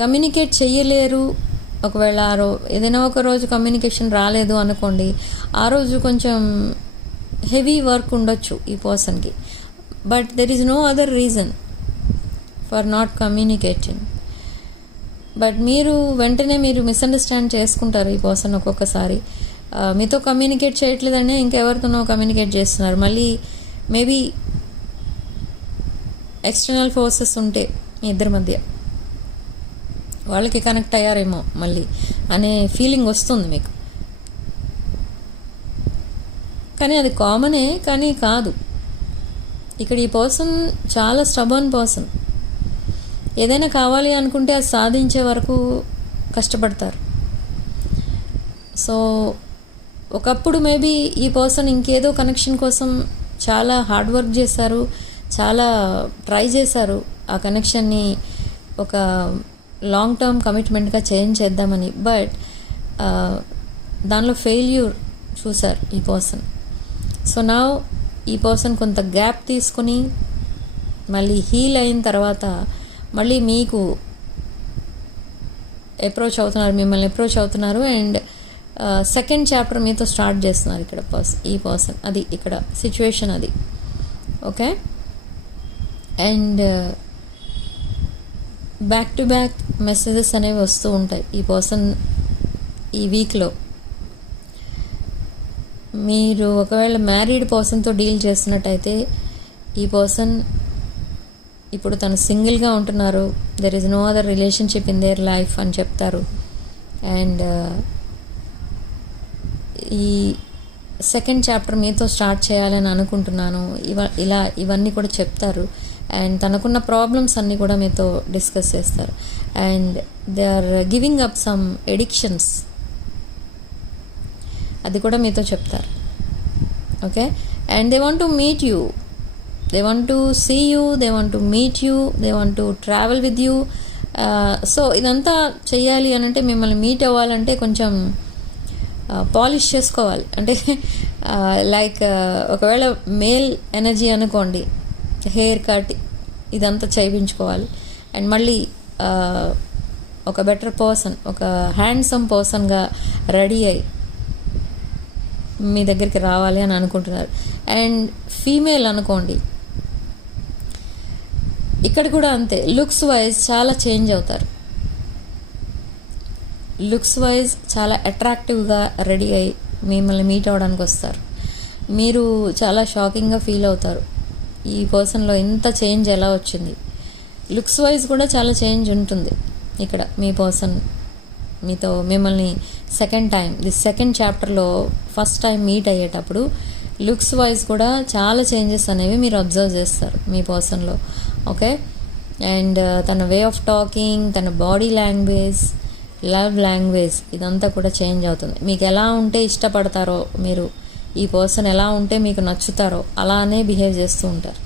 కమ్యూనికేట్ చేయలేరు. ఒకవేళ ఏదైనా ఒక రోజు కమ్యూనికేషన్ రాలేదు అనుకోండి, ఆ రోజు కొంచెం హెవీ వర్క్ ఉండొచ్చు ఈ పర్సన్కి. But there is no other reason for not communicating. But మీరు వెంటనే మిస్అండర్స్టాండ్ చేసుకుంటారు ఈ పర్సన్. ఒక్కొక్కసారి మీతో కమ్యూనికేట్ చేయట్లేదనే ఇంకెవరితోనో కమ్యూనికేట్ చేస్తున్నారు. మళ్ళీ మేబీ ఎక్స్టర్నల్ ఫోర్సెస్ ఉంటే మీ ఇద్దరి మధ్య, వాళ్ళకి కనెక్ట్ అయ్యారేమో మళ్ళీ అనే ఫీలింగ్ వస్తుంది మీకు. కానీ అది కామనే, కానీ కాదు. ఇక్కడ ఈ పర్సన్ చాలా స్టబర్న్ పర్సన్. ఏదైనా కావాలి అనుకుంటే అది సాధించే వరకు కష్టపడతారు. సో ఒకప్పుడు మేబీ ఈ పర్సన్ ఇంకేదో కనెక్షన్ కోసం చాలా హార్డ్ వర్క్ చేశారు, చాలా ట్రై చేశారు. ఆ కనెక్షన్ని ఒక లాంగ్ టర్మ్ కమిట్మెంట్గా చేంజ్ చేద్దామని. బట్ దానిలో ఫెయిల్యూర్ చూసారు ఈ పర్సన్. సో నా ఈ పర్సన్ కొంత గ్యాప్ తీసుకుని మళ్ళీ హీల్ అయిన తర్వాత మళ్ళీ మీకు మిమ్మల్ని అప్రోచ్ అవుతున్నారు. అండ్ సెకండ్ చాప్టర్ మీతో స్టార్ట్ చేస్తున్నారు ఇక్కడ ఈ పర్సన్. అది ఇక్కడ సిచ్యువేషన్ అది. Okay, and back to back messages అనేవి వస్తూ ఉంటాయి ఈ పర్సన్ ఈ వీక్లో. మీరు ఒకవేళ మ్యారీడ్ పర్సన్తో డీల్ చేస్తున్నట్టయితే ఈ పర్సన్ ఇప్పుడు తను సింగిల్గా ఉంటున్నారు. There is no other relationship in their life అని చెప్తారు. అండ్ ఈ సెకండ్ చాప్టర్ మీతో స్టార్ట్ చేయాలని అనుకుంటున్నాను ఇవన్నీ కూడా చెప్తారు. అండ్ తనకున్న ప్రాబ్లమ్స్ అన్నీ కూడా మీతో డిస్కస్ చేస్తారు. And they are giving up some addictions, అది కూడా మీతో చెప్తారు. Okay, and they want to meet you, they want to see you, they want to meet you, they want to travel with you. So ఇదంతా చెయ్యాలి అని అంటే, మిమ్మల్ని meet అవ్వాలంటే కొంచెం పాలిష్ చేసుకోవాలి. అంటే లైక్ ఒకవేళ మేల్ ఎనర్జీ అనుకోండి, హెయిర్ కట్ ఇదంతా చేయించుకోవాలి. అండ్ మళ్ళీ ఒక బెటర్ పర్సన్, ఒక హ్యాండ్సమ్ పర్సన్గా రెడీ అయ్యి మీ దగ్గరికి రావాలి అని అనుకుంటున్నారు. అండ్ ఫీమేల్ అనుకోండి, ఇక్కడ కూడా అంతే. లుక్స్ వైజ్ చాలా చేంజ్ అవుతారు. లుక్స్ వైజ్ చాలా అట్రాక్టివ్గా రెడీ అయ్యి మిమ్మల్ని మీట్ అవ్వడానికి వస్తారు. మీరు చాలా షాకింగ్గా ఫీల్ అవుతారు, ఈ పర్సన్లో ఇంత చేంజ్ ఎలా వచ్చింది. లుక్స్ వైజ్ కూడా చాలా చేంజ్ ఉంటుంది ఇక్కడ. మీ పర్సన్ మిమ్మల్ని సెకండ్ చాప్టర్లో ఫస్ట్ టైం మీట్ అయ్యేటప్పుడు లుక్స్ వైజ్ కూడా చాలా చేంజెస్ అనేవి మీరు అబ్జర్వ్ చేస్తారు మీ పర్సన్లో. ఓకే, అండ్ తన వే ఆఫ్ టాకింగ్, తన బాడీ లాంగ్వేజ్, లవ్ లాంగ్వేజ్ ఇదంతా కూడా చేంజ్ అవుతుంది. మీకు ఎలా ఉంటే ఇష్టపడతారో, మీరు ఈ పర్సన్ ఎలా ఉంటే మీకు నచ్చుతారో అలానే బిహేవ్ చేస్తూ ఉంటారు.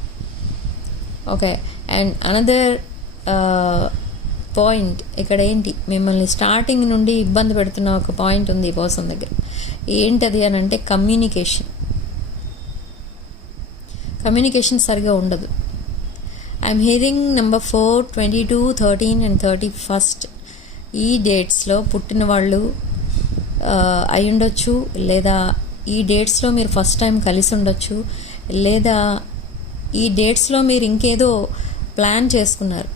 ఓకే, అండ్ అనదర్ పాయింట్ ఇక్కడ ఏంటి, మిమ్మల్ని స్టార్టింగ్ నుండి ఇబ్బంది పెడుతున్న ఒక పాయింట్ ఉంది ఈ పర్సన్ దగ్గర. ఏంటది అని అంటే కమ్యూనికేషన్ సరిగా ఉండదు. ఐఎమ్ హియరింగ్ నెంబర్ 4, 22, 13 and 31 ఈ డేట్స్లో పుట్టిన వాళ్ళు అయి ఉండొచ్చు, లేదా ఈ డేట్స్లో మీరు ఫస్ట్ టైం కలిసి ఉండొచ్చు, లేదా ఈ డేట్స్లో మీరు ఇంకేదో ప్లాన్ చేసుకున్నారు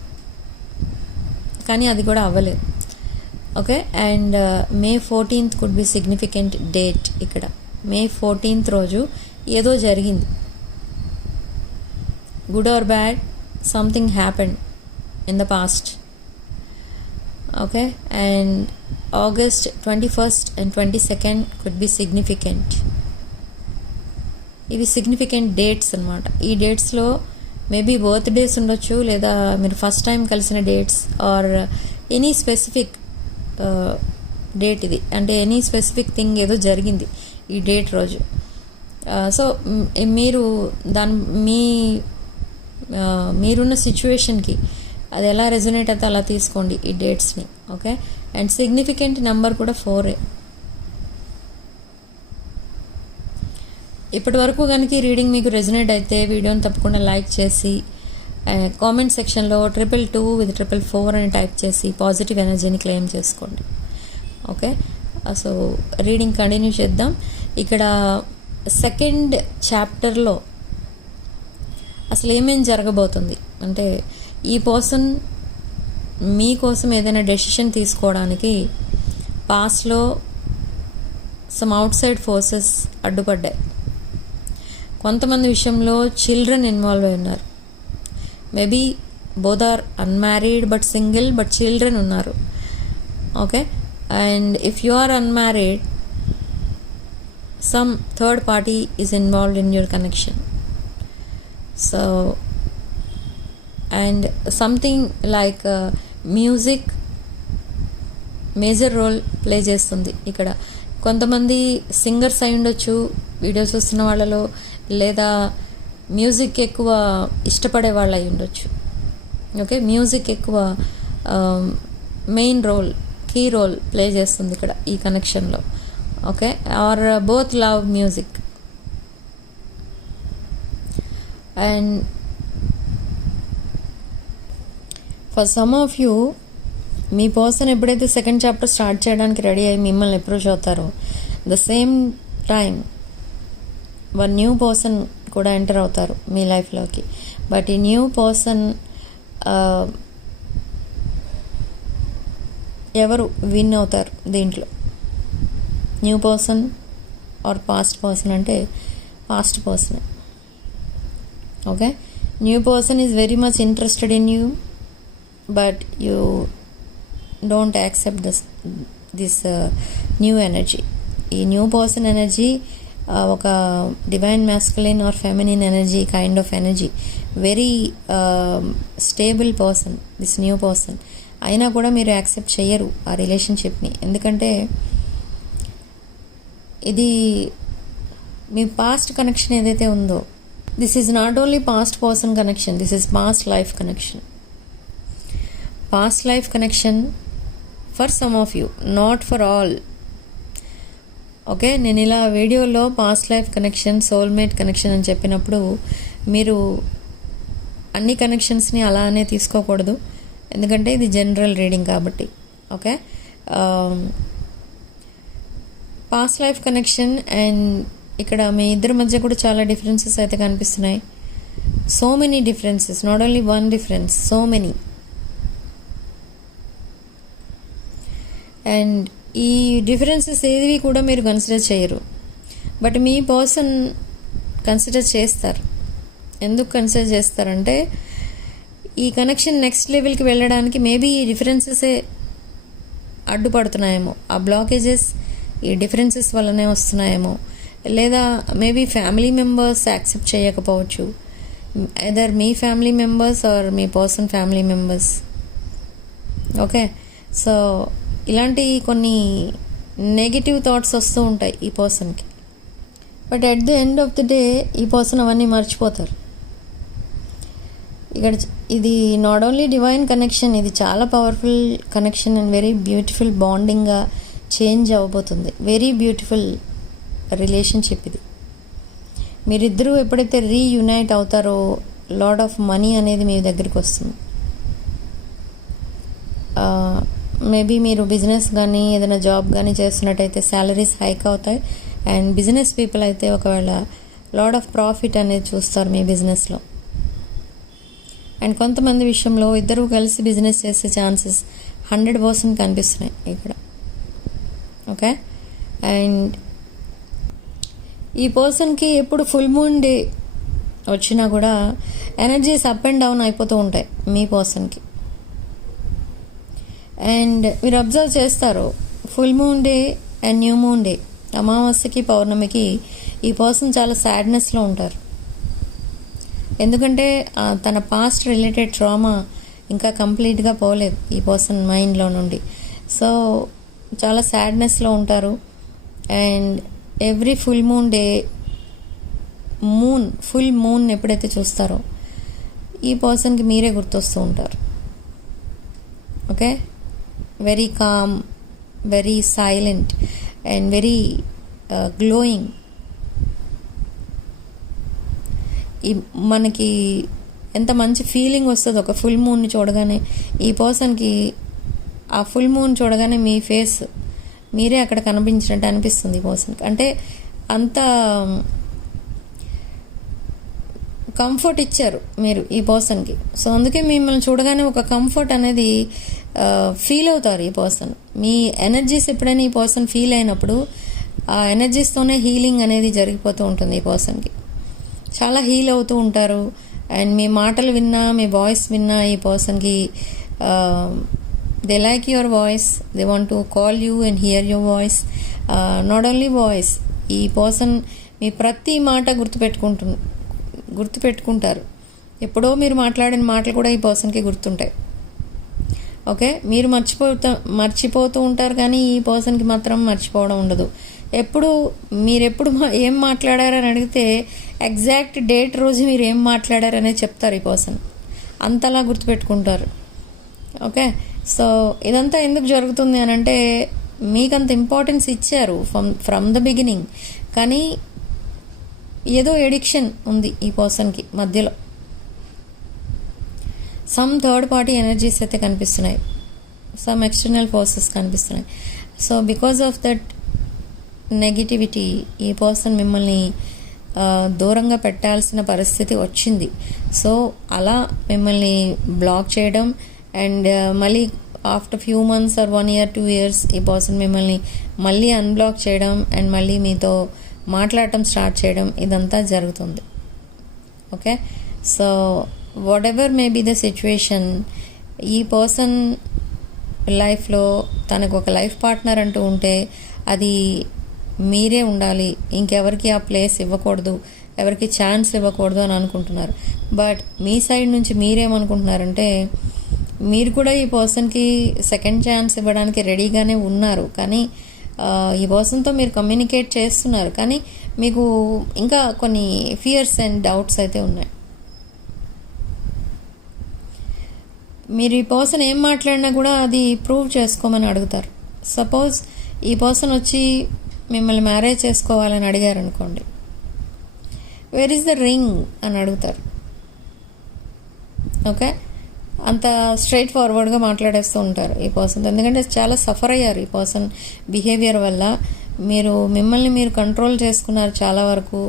కానీ అది కూడా అవ్వలేదు. Okay, and May 14th could be significant date. ఇక్కడ May 14th రోజు ఏదో జరిగింది, good or bad, something happened in the past. Okay, and August 21st and 22nd could be significant. ఇవి సిగ్నిఫికెంట్ డేట్స్ అనమాట. ఈ డేట్స్లో మేబీ బర్త్డేస్ ఉండొచ్చు, లేదా మీరు ఫస్ట్ టైం కలిసిన dates, or any specific date ఇది. అంటే ఎనీ స్పెసిఫిక్ థింగ్ ఏదో జరిగింది ఈ డేట్ రోజు. సో మీరు మీరున్న సిచ్యువేషన్కి అది ఎలా రెజొనేట్ అయితే అలా తీసుకోండి ఈ డేట్స్ని. ఓకే, అండ్ సిగ్నిఫికెంట్ నెంబర్ కూడా 4. ఇప్పటి వరకు కనుక ఈ రీడింగ్ మీకు రెజొనేట్ అయితే వీడియోని తప్పకుండా లైక్ చేసి కామెంట్ సెక్షన్లో 222 with 444 అని టైప్ చేసి పాజిటివ్ ఎనర్జీని క్లెయిమ్ చేసుకోండి. ఓకే, సో రీడింగ్ కంటిన్యూ చేద్దాం. ఇక్కడ సెకండ్ చాప్టర్లో అసలు ఏమేం జరగబోతుంది అంటే, ఈ పర్సన్ మీకోసం ఏదైనా డెసిషన్ తీసుకోవడానికి పాస్ట్లో సమ్ అవుట్ సైడ్ ఫోర్సెస్ అడ్డుపడ్డాయి. కొంతమంది విషయంలో చిల్డ్రన్ ఇన్వాల్వ్ అయి ఉన్నారు. Maybe both are unmarried but single, but children ఉన్నారు. Okay, and if you are unmarried, some third party is involved in your connection. So and something like music major role play చేస్తుంది ఇక్కడ. కొంతమంది singers అయి ఉండొచ్చు videos చూస్తున్న వాళ్ళలో, లేదా music ఎక్కువ ఇష్టపడే వాళ్ళు అయి ఉండొచ్చు. ఓకే, మ్యూజిక్ ఎక్కువ main role, key role play చేస్తుంది ఇక్కడ ఈ కనెక్షన్లో. Okay, or both love music. And for some of you, మీ పర్సన్ ఎప్పుడైతే సెకండ్ చాప్టర్ స్టార్ట్ చేయడానికి రెడీ అయ్యి మిమ్మల్ని అప్రోచ్ అవుతారో, the same time one new person కూడా ఎంటర్ అవుతారు మీ లైఫ్లోకి. బట్ ఈ న్యూ పర్సన్ ఎవరు విన్ అవుతారు దీంట్లో? New person or past person అంటే past person. Okay, new person is very much interested in you, but you don't accept this new energy. ఈ న్యూ పర్సన్ ఎనర్జీ ఒక divine masculine or feminine energy, kind of energy. Very stable person this new person. అయినా కూడా మీరు accept చేయరు ఆ రిలేషన్షిప్ని, ఎందుకంటే ఇది మీ past connection ఏదైతే ఉందో, this is not only past person connection, this is past life connection. Past life connection for some of you, not for all. Okay, నేను ఇలా వీడియోలో past life connection, soulmate connection అని చెప్పినప్పుడు మీరు అన్ని కనెక్షన్స్ని అలానే తీసుకోకూడదు, ఎందుకంటే ఇది జనరల్ రీడింగ్ కాబట్టి. Okay, past life connection and ఇక్కడ మీ ఇద్దరి మధ్య కూడా చాలా డిఫరెన్సెస్ అయితే కనిపిస్తున్నాయి. So many differences, not only one difference, so many. And ఈ డిఫరెన్సెస్ ఏవి కూడా మీరు కన్సిడర్ చేయరు, బట్ మీ పర్సన్ కన్సిడర్ చేస్తారు. ఎందుకు కన్సిడర్ చేస్తారంటే ఈ కనెక్షన్ నెక్స్ట్ లెవెల్కి వెళ్ళడానికి మేబీ ఈ డిఫరెన్సెసే అడ్డుపడుతున్నాయేమో, ఆ బ్లాకేజెస్ ఈ డిఫరెన్సెస్ వల్లనే వస్తున్నాయేమో, లేదా మేబీ ఫ్యామిలీ మెంబర్స్ యాక్సెప్ట్ చేయకపోవచ్చు, ఎదర్ మీ ఫ్యామిలీ మెంబర్స్ ఆర్ మీ person family members. Okay, so ఇలాంటి కొన్ని నెగిటివ్ థాట్స్ వస్తూ ఉంటాయి ఈ పర్సన్కి. But at the end of the day ఈ పర్సన్ అవన్నీ మర్చిపోతారు. ఇక్కడ ఇది నాట్ ఓన్లీ డివైన్ కనెక్షన్, ఇది చాలా powerful connection and very beautiful బాండింగ్గా చేంజ్ అవ్వబోతుంది. వెరీ బ్యూటిఫుల్ రిలేషన్షిప్ ఇది. మీరిద్దరూ ఎప్పుడైతే రీయునైట్ అవుతారో లాట్ ఆఫ్ మనీ అనేది మీ దగ్గరికి వస్తుంది. మేబీ మీరు బిజినెస్ కానీ ఏదైనా జాబ్ కానీ చేస్తున్నట్టయితే శాలరీస్ హైక్ అవుతాయి. అండ్ బిజినెస్ పీపుల్ అయితే ఒకవేళ లాట్ ఆఫ్ ప్రాఫిట్ అనేది చూస్తారు మీ బిజినెస్లో. అండ్ కొంతమంది విషయంలో ఇద్దరు కలిసి బిజినెస్ చేసే ఛాన్సెస్ 100% కనిపిస్తున్నాయి ఇక్కడ. ఓకే, అండ్ ఈ పర్సన్కి ఎప్పుడు ఫుల్ మూన్ డే వచ్చినా కూడా ఎనర్జీస్ అప్ అండ్ డౌన్ అయిపోతూ ఉంటాయి మీ పర్సన్కి. అండ్ మీరు అబ్జర్వ్ చేస్తారు, full moon day and new moon day, అమావాస్యకి పౌర్ణమికి ఈ పర్సన్ చాలా సాడ్నెస్లో ఉంటారు. ఎందుకంటే తన పాస్ట్ రిలేటెడ్ ట్రామా ఇంకా కంప్లీట్గా పోలేదు ఈ పర్సన్ మైండ్లో నుండి. సో చాలా సాడ్నెస్లో ఉంటారు. And every full moon day, full moon ఎప్పుడైతే చూస్తారో ఈ పర్సన్కి మీరే గుర్తొస్తూ ఉంటారు. Okay, very calm, very silent and very glowing. ఈ మనకి ఎంత మంచి ఫీలింగ్ వస్తుంది ఒక ఫుల్ మూన్ని చూడగానే. ఈ పర్సన్కి ఆ ఫుల్ మూన్ చూడగానే మీ ఫేస్ మీరే అక్కడ కనిపించినట్టు అనిపిస్తుంది ఈ పర్సన్కి. అంటే అంత కంఫర్ట్ ఇచ్చారు మీరు ఈ పర్సన్కి. సో అందుకే మిమ్మల్ని చూడగానే ఒక కంఫర్ట్ అనేది ఫీల్ అవుతారు ఈ పర్సన్. మీ ఎనర్జీస్ ఎప్పుడైనా ఈ పర్సన్ ఫీల్ అయినప్పుడు ఆ ఎనర్జీస్తోనే హీలింగ్ అనేది జరిగిపోతూ ఉంటుంది ఈ పర్సన్కి. చాలా హీల్ అవుతూ ఉంటారు. అండ్ మీ మాటలు విన్నా, మీ వాయిస్ విన్నా ఈ పర్సన్కి they like your voice, they want to call you and here your voice. Not only voice, ఈ పర్సన్ మీ ప్రతి మాట గుర్తుపెట్టుకుంటారు. ఎప్పుడో మీరు మాట్లాడిన మాటలు కూడా ఈ పర్సన్కి గుర్తుంటాయి. ఓకే, మీరు మర్చిపోతూ ఉంటారు, కానీ ఈ పర్సన్కి మాత్రం మర్చిపోవడం ఉండదు. మీరెప్పుడు ఏం మాట్లాడారని అడిగితే ఎగ్జాక్ట్ డేట్ రోజు మీరు ఏం మాట్లాడారనేది చెప్తారు ఈ పర్సన్. అంతలా గుర్తుపెట్టుకుంటారు. ఓకే, సో ఇదంతా ఎందుకు జరుగుతుంది అని అంటే మీకంత ఇంపార్టెన్స్ ఇచ్చారు ఫ్రమ్ ద బిగినింగ్, కానీ ఏదో ఎడిక్షన్ ఉంది ఈ పర్సన్కి మధ్యలో. సమ్ థర్డ్ పార్టీ ఎనర్జీస్ అయితే కనిపిస్తున్నాయి, సమ్ ఎక్స్టర్నల్ ఫోర్సెస్ కనిపిస్తున్నాయి. So because of that negativity ఈ పర్సన్ మిమ్మల్ని దూరంగా పెట్టాల్సిన పరిస్థితి వచ్చింది. సో అలా మిమ్మల్ని బ్లాక్ చేయడం అండ్ మళ్ళీ after few months are 1 year 2 years ఈ పర్సన్ మిమ్మల్ని మళ్ళీ అన్బ్లాక్ చేయడం అండ్ మళ్ళీ మీతో మాట్లాడటం స్టార్ట్ చేయడం, ఇదంతా జరుగుతుంది. Okay, so whatever may be the situation, ఈ పర్సన్ లైఫ్లో తనకు ఒక లైఫ్ పార్ట్నర్ అంటూ ఉంటే అది మీరే ఉండాలి, ఇంకెవరికి ఆ ప్లేస్ ఇవ్వకూడదు, ఎవరికి ఛాన్స్ ఇవ్వకూడదు అని అనుకుంటున్నారు. బట్ మీ సైడ్ నుంచి మీరేమనుకుంటున్నారంటే మీరు కూడా ఈ పర్సన్కి సెకండ్ ఛాన్స్ ఇవ్వడానికి రెడీగానే ఉన్నారు, కానీ ఈ పర్సన్తో మీరు కమ్యూనికేట్ చేస్తున్నారు, కానీ మీకు ఇంకా కొన్ని ఫియర్స్ అండ్ డౌట్స్ అయితే ఉన్నాయి. మీరు ఈ పర్సన్ ఏం మాట్లాడినా కూడా అది ప్రూవ్ చేసుకోమని అడుగుతారు. సపోజ్ ఈ పర్సన్ వచ్చి మిమ్మల్ని మ్యారేజ్ చేసుకోవాలని అడిగారు అనుకోండి, వేర్ ఈస్ ద రింగ్ అని అడుగుతారు. ఓకే, అంత స్ట్రైట్ ఫార్వర్డ్గా మాట్లాడేస్తూ ఉంటారు ఈ పర్సన్, ఎందుకంటే చాలా సఫర్ అయ్యారు ఈ పర్సన్ బిహేవియర్ వల్ల. మిమ్మల్ని మీరు కంట్రోల్ చేసుకున్నారు చాలా వరకు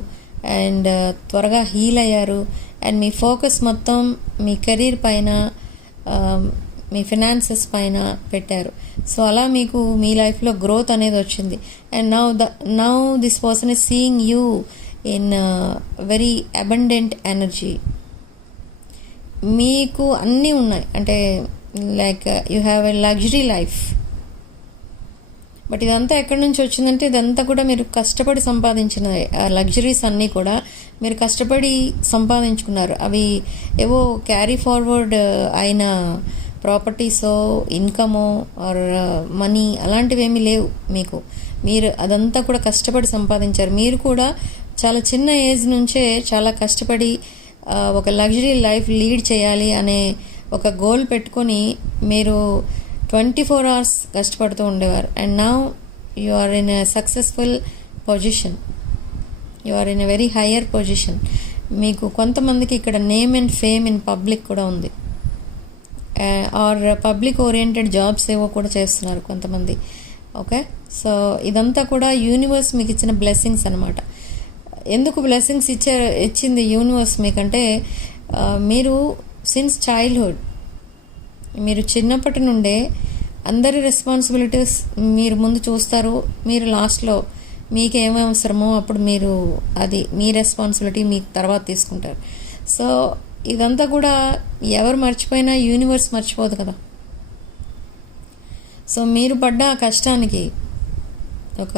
అండ్ త్వరగా హీల్ అయ్యారు అండ్ మీ ఫోకస్ మొత్తం మీ కెరీర్ పైన, మీ ఫినాన్సెస్ పైన పెట్టారు. సో అలా మీకు మీ లైఫ్లో గ్రోత్ అనేది వచ్చింది. And now this person is seeing you in very abundant energy. మీకు అన్నీ ఉన్నాయి, అంటే like you have a luxury life. But ఇదంతా ఎక్కడి నుంచి వచ్చిందంటే ఇదంతా కూడా మీరు కష్టపడి సంపాదించిన లగ్జరీస్ అన్నీ కూడా మీరు కష్టపడి సంపాదించుకున్నారు. అవి ఏవో క్యారీ ఫార్వర్డ్ అయిన ప్రాపర్టీసో ఇన్కమో ఆర్ మనీ అలాంటివి ఏమీ లేవు మీకు. మీరు అదంతా కూడా కష్టపడి సంపాదించారు. మీరు కూడా చాలా చిన్న ఏజ్ నుంచే చాలా కష్టపడి ఒక లగ్జరీ లైఫ్ లీడ్ చేయాలి అనే ఒక గోల్ పెట్టుకొని మీరు 24 hours కష్టపడుతూ ఉండేవారు. And now you are in a successful position, you are in a very higher position. మీకు కొంతమందికి ఇక్కడ name and fame in public కూడా ఉంది, ఆర్ పబ్లిక్ ఓరియంటెడ్ జాబ్స్ ఏవో కూడా చేస్తున్నారు కొంతమంది. ఓకే, సో ఇదంతా కూడా యూనివర్స్ మీకు ఇచ్చిన బ్లెస్సింగ్స్ అనమాట. ఎందుకు బ్లెస్సింగ్స్ ఇచ్చింది యూనివర్స్ మీకంటే, మీరు సిన్స్ చైల్డ్హుడ్, మీరు చిన్నప్పటి నుండే అందరి రెస్పాన్సిబిలిటీస్ మీరు ముందు చూస్తారు, మీరు లాస్ట్లో మీకు ఏమేమి అవసరమో అప్పుడు మీరు అది మీ రెస్పాన్సిబిలిటీ మీకు తర్వాత తీసుకుంటారు. సో ఇదంతా కూడా ఎవరు మర్చిపోయినా యూనివర్స్ మర్చిపోదు కదా. సో మీరు పడ్డ ఆ కష్టానికి ఒక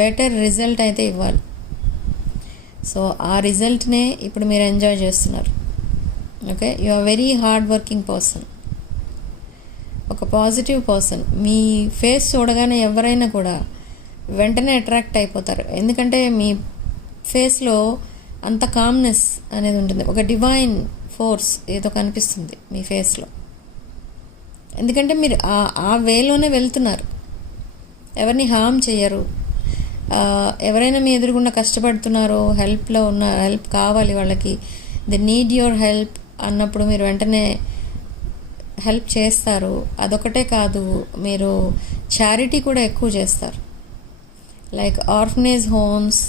బెటర్ రిజల్ట్ అయితే ఇవ్వాలి. సో ఆ రిజల్ట్నే ఇప్పుడు మీరు ఎంజాయ్ చేస్తున్నారు. Okay, you are very hard working person, ఒక పాజిటివ్ పర్సన్. మీ ఫేస్ చూడగానే ఎవరైనా కూడా వెంటనే అట్రాక్ట్ అయిపోతారు, ఎందుకంటే మీ ఫేస్లో అంత కామ్నెస్ అనేది ఉంటుంది, ఒక డివైన్ ఫోర్స్ ఏదో కనిపిస్తుంది మీ ఫేస్లో. ఎందుకంటే మీరు ఆ వేలోనే వెళ్తున్నారు, ఎవరిని హామ్ చేయరు. ఎవరైనా మీ ఎదురుగుండా కష్టపడుతున్నారో, హెల్ప్లో ఉన్న, హెల్ప్ కావాలి వాళ్ళకి, ది నీడ్ యువర్ హెల్ప్ అన్నప్పుడు మీరు వెంటనే హెల్ప్ చేస్తారు. అదొకటే కాదు, మీరు చారిటీ కూడా ఎక్కువ చేస్తారు. Like orphanage homes,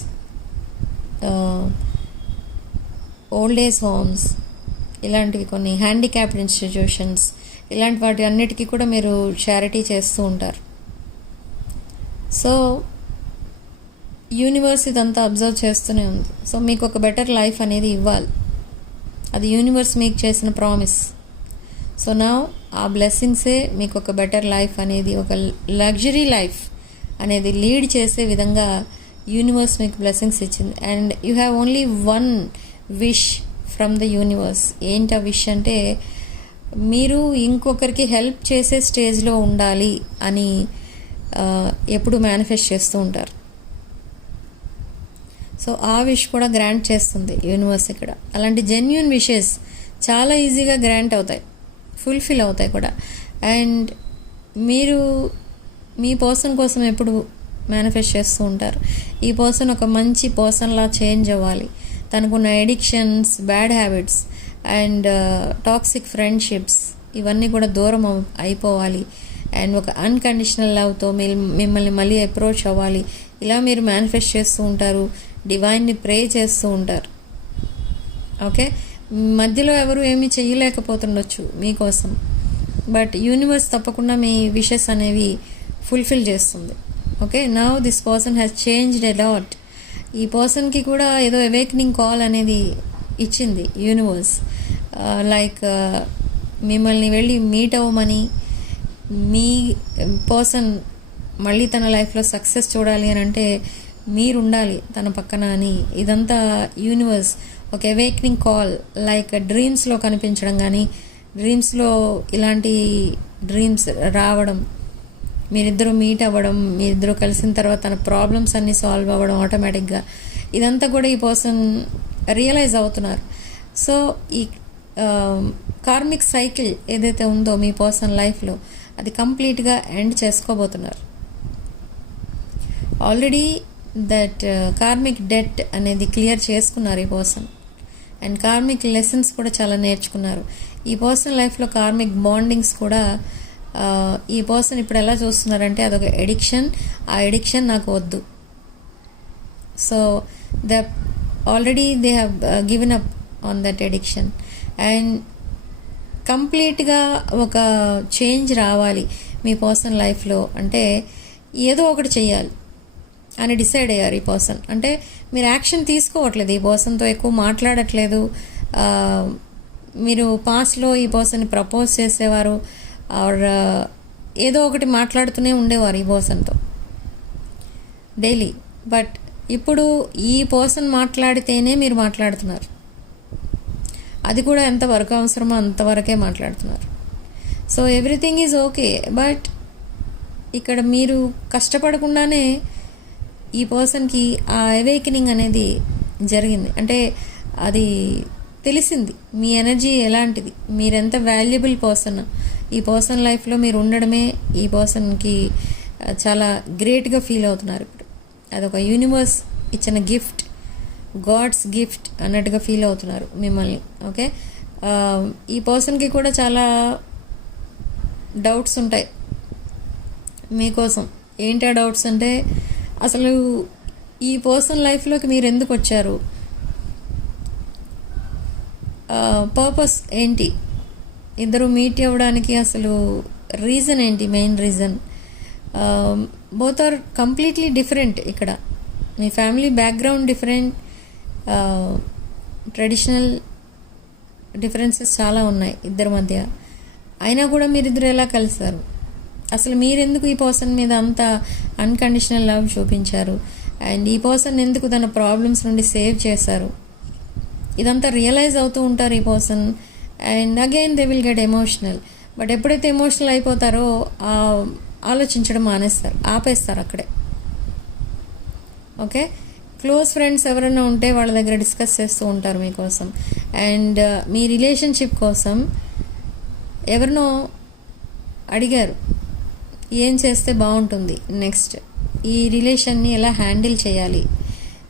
old age homes, ఇలాంటివి కొన్ని హ్యాండిక్యాప్డ్ ఇన్స్టిట్యూషన్స్, ఇలాంటి వాటి అన్నిటికీ కూడా మీరు చారిటీ చేస్తూ ఉంటారు. సో యూనివర్స్ ఇదంతా అబ్జర్వ్ చేస్తూనే ఉంది. సో మీకు ఒక బెటర్ లైఫ్ అనేది ఇవ్వాలి, అది యూనివర్స్ మీకు చేసిన ప్రామిస్. సో నా ఆ బ్లెస్సింగ్సే మీకు ఒక బెటర్ లైఫ్ అనేది, ఒక లగ్జరీ లైఫ్ అనేది లీడ్ చేసే విధంగా యూనివర్స్ మీకు బ్లెస్సింగ్స్ ఇచ్చింది. And you have only one wish from the universe. ఏంటి ఆ విష్ అంటే, మీరు ఇంకొకరికి హెల్ప్ చేసే స్టేజ్లో ఉండాలి అని ఎప్పుడు మేనిఫెస్ట్ చేస్తూ ఉంటారు. సో ఆ విష్ కూడా గ్రాంట్ చేస్తుంది యూనివర్స్ ఇక్కడ. అలాంటి జెన్యూన్ విషెస్ చాలా ఈజీగా గ్రాంట్ అవుతాయి, ఫుల్ఫిల్ అవుతాయి కూడా. అండ్ మీరు మీ పర్సన్ కోసం ఎప్పుడు మేనిఫెస్ట్ చేస్తూ ఉంటారు. ఈ పర్సన్ ఒక మంచి పర్సన్లా చేంజ్ అవ్వాలి, తనకున్న addictions, bad habits and toxic friendships ఇవన్నీ కూడా దూరం అయిపోవాలి. అండ్ ఒక అన్కండిషనల్ లవ్తో మిమ్మల్ని మళ్ళీ అప్రోచ్ అవ్వాలి. ఇలా మీరు మేనిఫెస్ట్ చేస్తూ ఉంటారు, డివైన్ని ప్రే చేస్తూ ఉంటారు. ఓకే, మధ్యలో ఎవరు ఏమీ చేయలేకపోతుండొచ్చు మీకోసం, బట్ యూనివర్స్ తప్పకుండా మీ విషెస్ అనేవి ఫుల్ఫిల్ చేస్తుంది. Okay, now this person has changed a lot. ఈ పర్సన్కి కూడా ఏదో అవేకనింగ్ కాల్ అనేది ఇచ్చింది యూనివర్స్. లైక్ మిమ్మల్ని వెళ్ళి మీట్ అవ్వమని, మీ పర్సన్ మళ్ళీ తన లైఫ్లో సక్సెస్ చూడాలి అని అంటే మీరు ఉండాలి తన పక్కన అని. ఇదంతా యూనివర్స్ ఒక అవేకనింగ్ కాల్, లైక్ డ్రీమ్స్లో కనిపించడం కానీ, డ్రీమ్స్లో ఇలాంటి డ్రీమ్స్ రావడం, మీరిద్దరూ మీట్ అవ్వడం, మీరిద్దరూ కలిసిన తర్వాత తన ప్రాబ్లమ్స్ అన్నీ సాల్వ్ అవ్వడం ఆటోమేటిక్గా, ఇదంతా కూడా ఈ పర్సన్ రియలైజ్ అవుతున్నారు. సో ఈ కార్మిక్ సైకిల్ ఏదైతే ఉందో మీ పర్సన్ లైఫ్లో, అది కంప్లీట్గా ఎండ్ చేసుకోబోతున్నారు. ఆల్రెడీ దట్ కార్మిక్ డెట్ అనేది క్లియర్ చేసుకున్నారు ఈ పర్సన్. అండ్ కార్మిక్ లెసన్స్ కూడా చాలా నేర్చుకున్నారు. ఈ పర్సన్ లైఫ్లో కార్మిక్ బాండింగ్స్ కూడా ఈ పర్సన్ ఇప్పుడు ఎలా చూస్తున్నారంటే అదొక ఎడిక్షన్, ఆ ఎడిక్షన్ నాకు వద్దు. So already they have given up on that addiction. And కంప్లీట్గా ఒక చేంజ్ రావాలి మీ పర్సన్ లైఫ్లో, అంటే ఏదో ఒకటి చెయ్యాలి అని డిసైడ్ అయ్యారు ఈ పర్సన్. అంటే మీరు యాక్షన్ తీసుకోవట్లేదు, ఈ పర్సన్తో ఎక్కువ మాట్లాడట్లేదు. మీరు పాస్ట్లో ఈ పర్సన్ని ప్రపోజ్ చేసేవారు, ఆర్ ఏదో ఒకటి మాట్లాడుతూనే ఉండేవారు ఈ పర్సన్తో డైలీ. బట్ ఇప్పుడు ఈ పర్సన్ మాట్లాడితేనే మీరు మాట్లాడుతున్నారు, అది కూడా ఎంతవరకు అవసరమో అంతవరకే మాట్లాడుతున్నారు. So everything is okay, but ఇక్కడ మీరు కష్టపడకుండానే ఈ పర్సన్కి ఆ అవేకనింగ్ అనేది జరిగింది. అంటే అది తెలిసింది మీ ఎనర్జీ ఎలాంటిది, మీరెంత వాల్యుబుల్ పర్సన్. ఈ పర్సన్ లైఫ్లో మీరు ఉండడమే ఈ పర్సన్కి చాలా గ్రేట్గా ఫీల్ అవుతున్నారు ఇప్పుడు. అదొక యూనివర్స్ ఇచ్చిన గిఫ్ట్, గాడ్స్ గిఫ్ట్ అన్నట్టుగా ఫీల్ అవుతున్నారు మిమ్మల్ని. ఓకే, ఈ పర్సన్కి కూడా చాలా డౌట్స్ ఉంటాయి మీకోసం. ఏంటి ఆ డౌట్స్ అంటే, అసలు ఈ పర్సన్ లైఫ్లోకి మీరు ఎందుకు వచ్చారు, పర్పస్ ఏంటి, ఇద్దరు మీట్ అవ్వడానికి అసలు రీజన్ ఏంటి, main reason. Both are completely different. ఇక్కడ మీ family background different, traditional differences చాలా ఉన్నాయి ఇద్దరి మధ్య. అయినా కూడా మీరిద్దరు ఎలా కలిసారు, అసలు మీరెందుకు ఈ పర్సన్ మీద అంత అన్కండిషనల్ లవ్ చూపించారు, అండ్ ఈ పర్సన్ ఎందుకు తన ప్రాబ్లమ్స్ నుండి సేవ్ చేశారు, ఇదంతా రియలైజ్ అవుతూ ఉంటారు ఈ person. And again they will get emotional. But ఎప్పుడైతే ఎమోషనల్ అయిపోతారో ఆలోచించడం ఆపేస్తారు అక్కడే. ఓకే, క్లోజ్ ఫ్రెండ్స్ ఎవరైనా ఉంటే వాళ్ళ దగ్గర డిస్కస్ చేస్తూ ఉంటారు మీకోసం. అండ్ మీ రిలేషన్షిప్ కోసం ఎవరినో అడిగారు, ఏం చేస్తే బాగుంటుంది నెక్స్ట్, ఈ రిలేషన్ని ఎలా హ్యాండిల్ చేయాలి,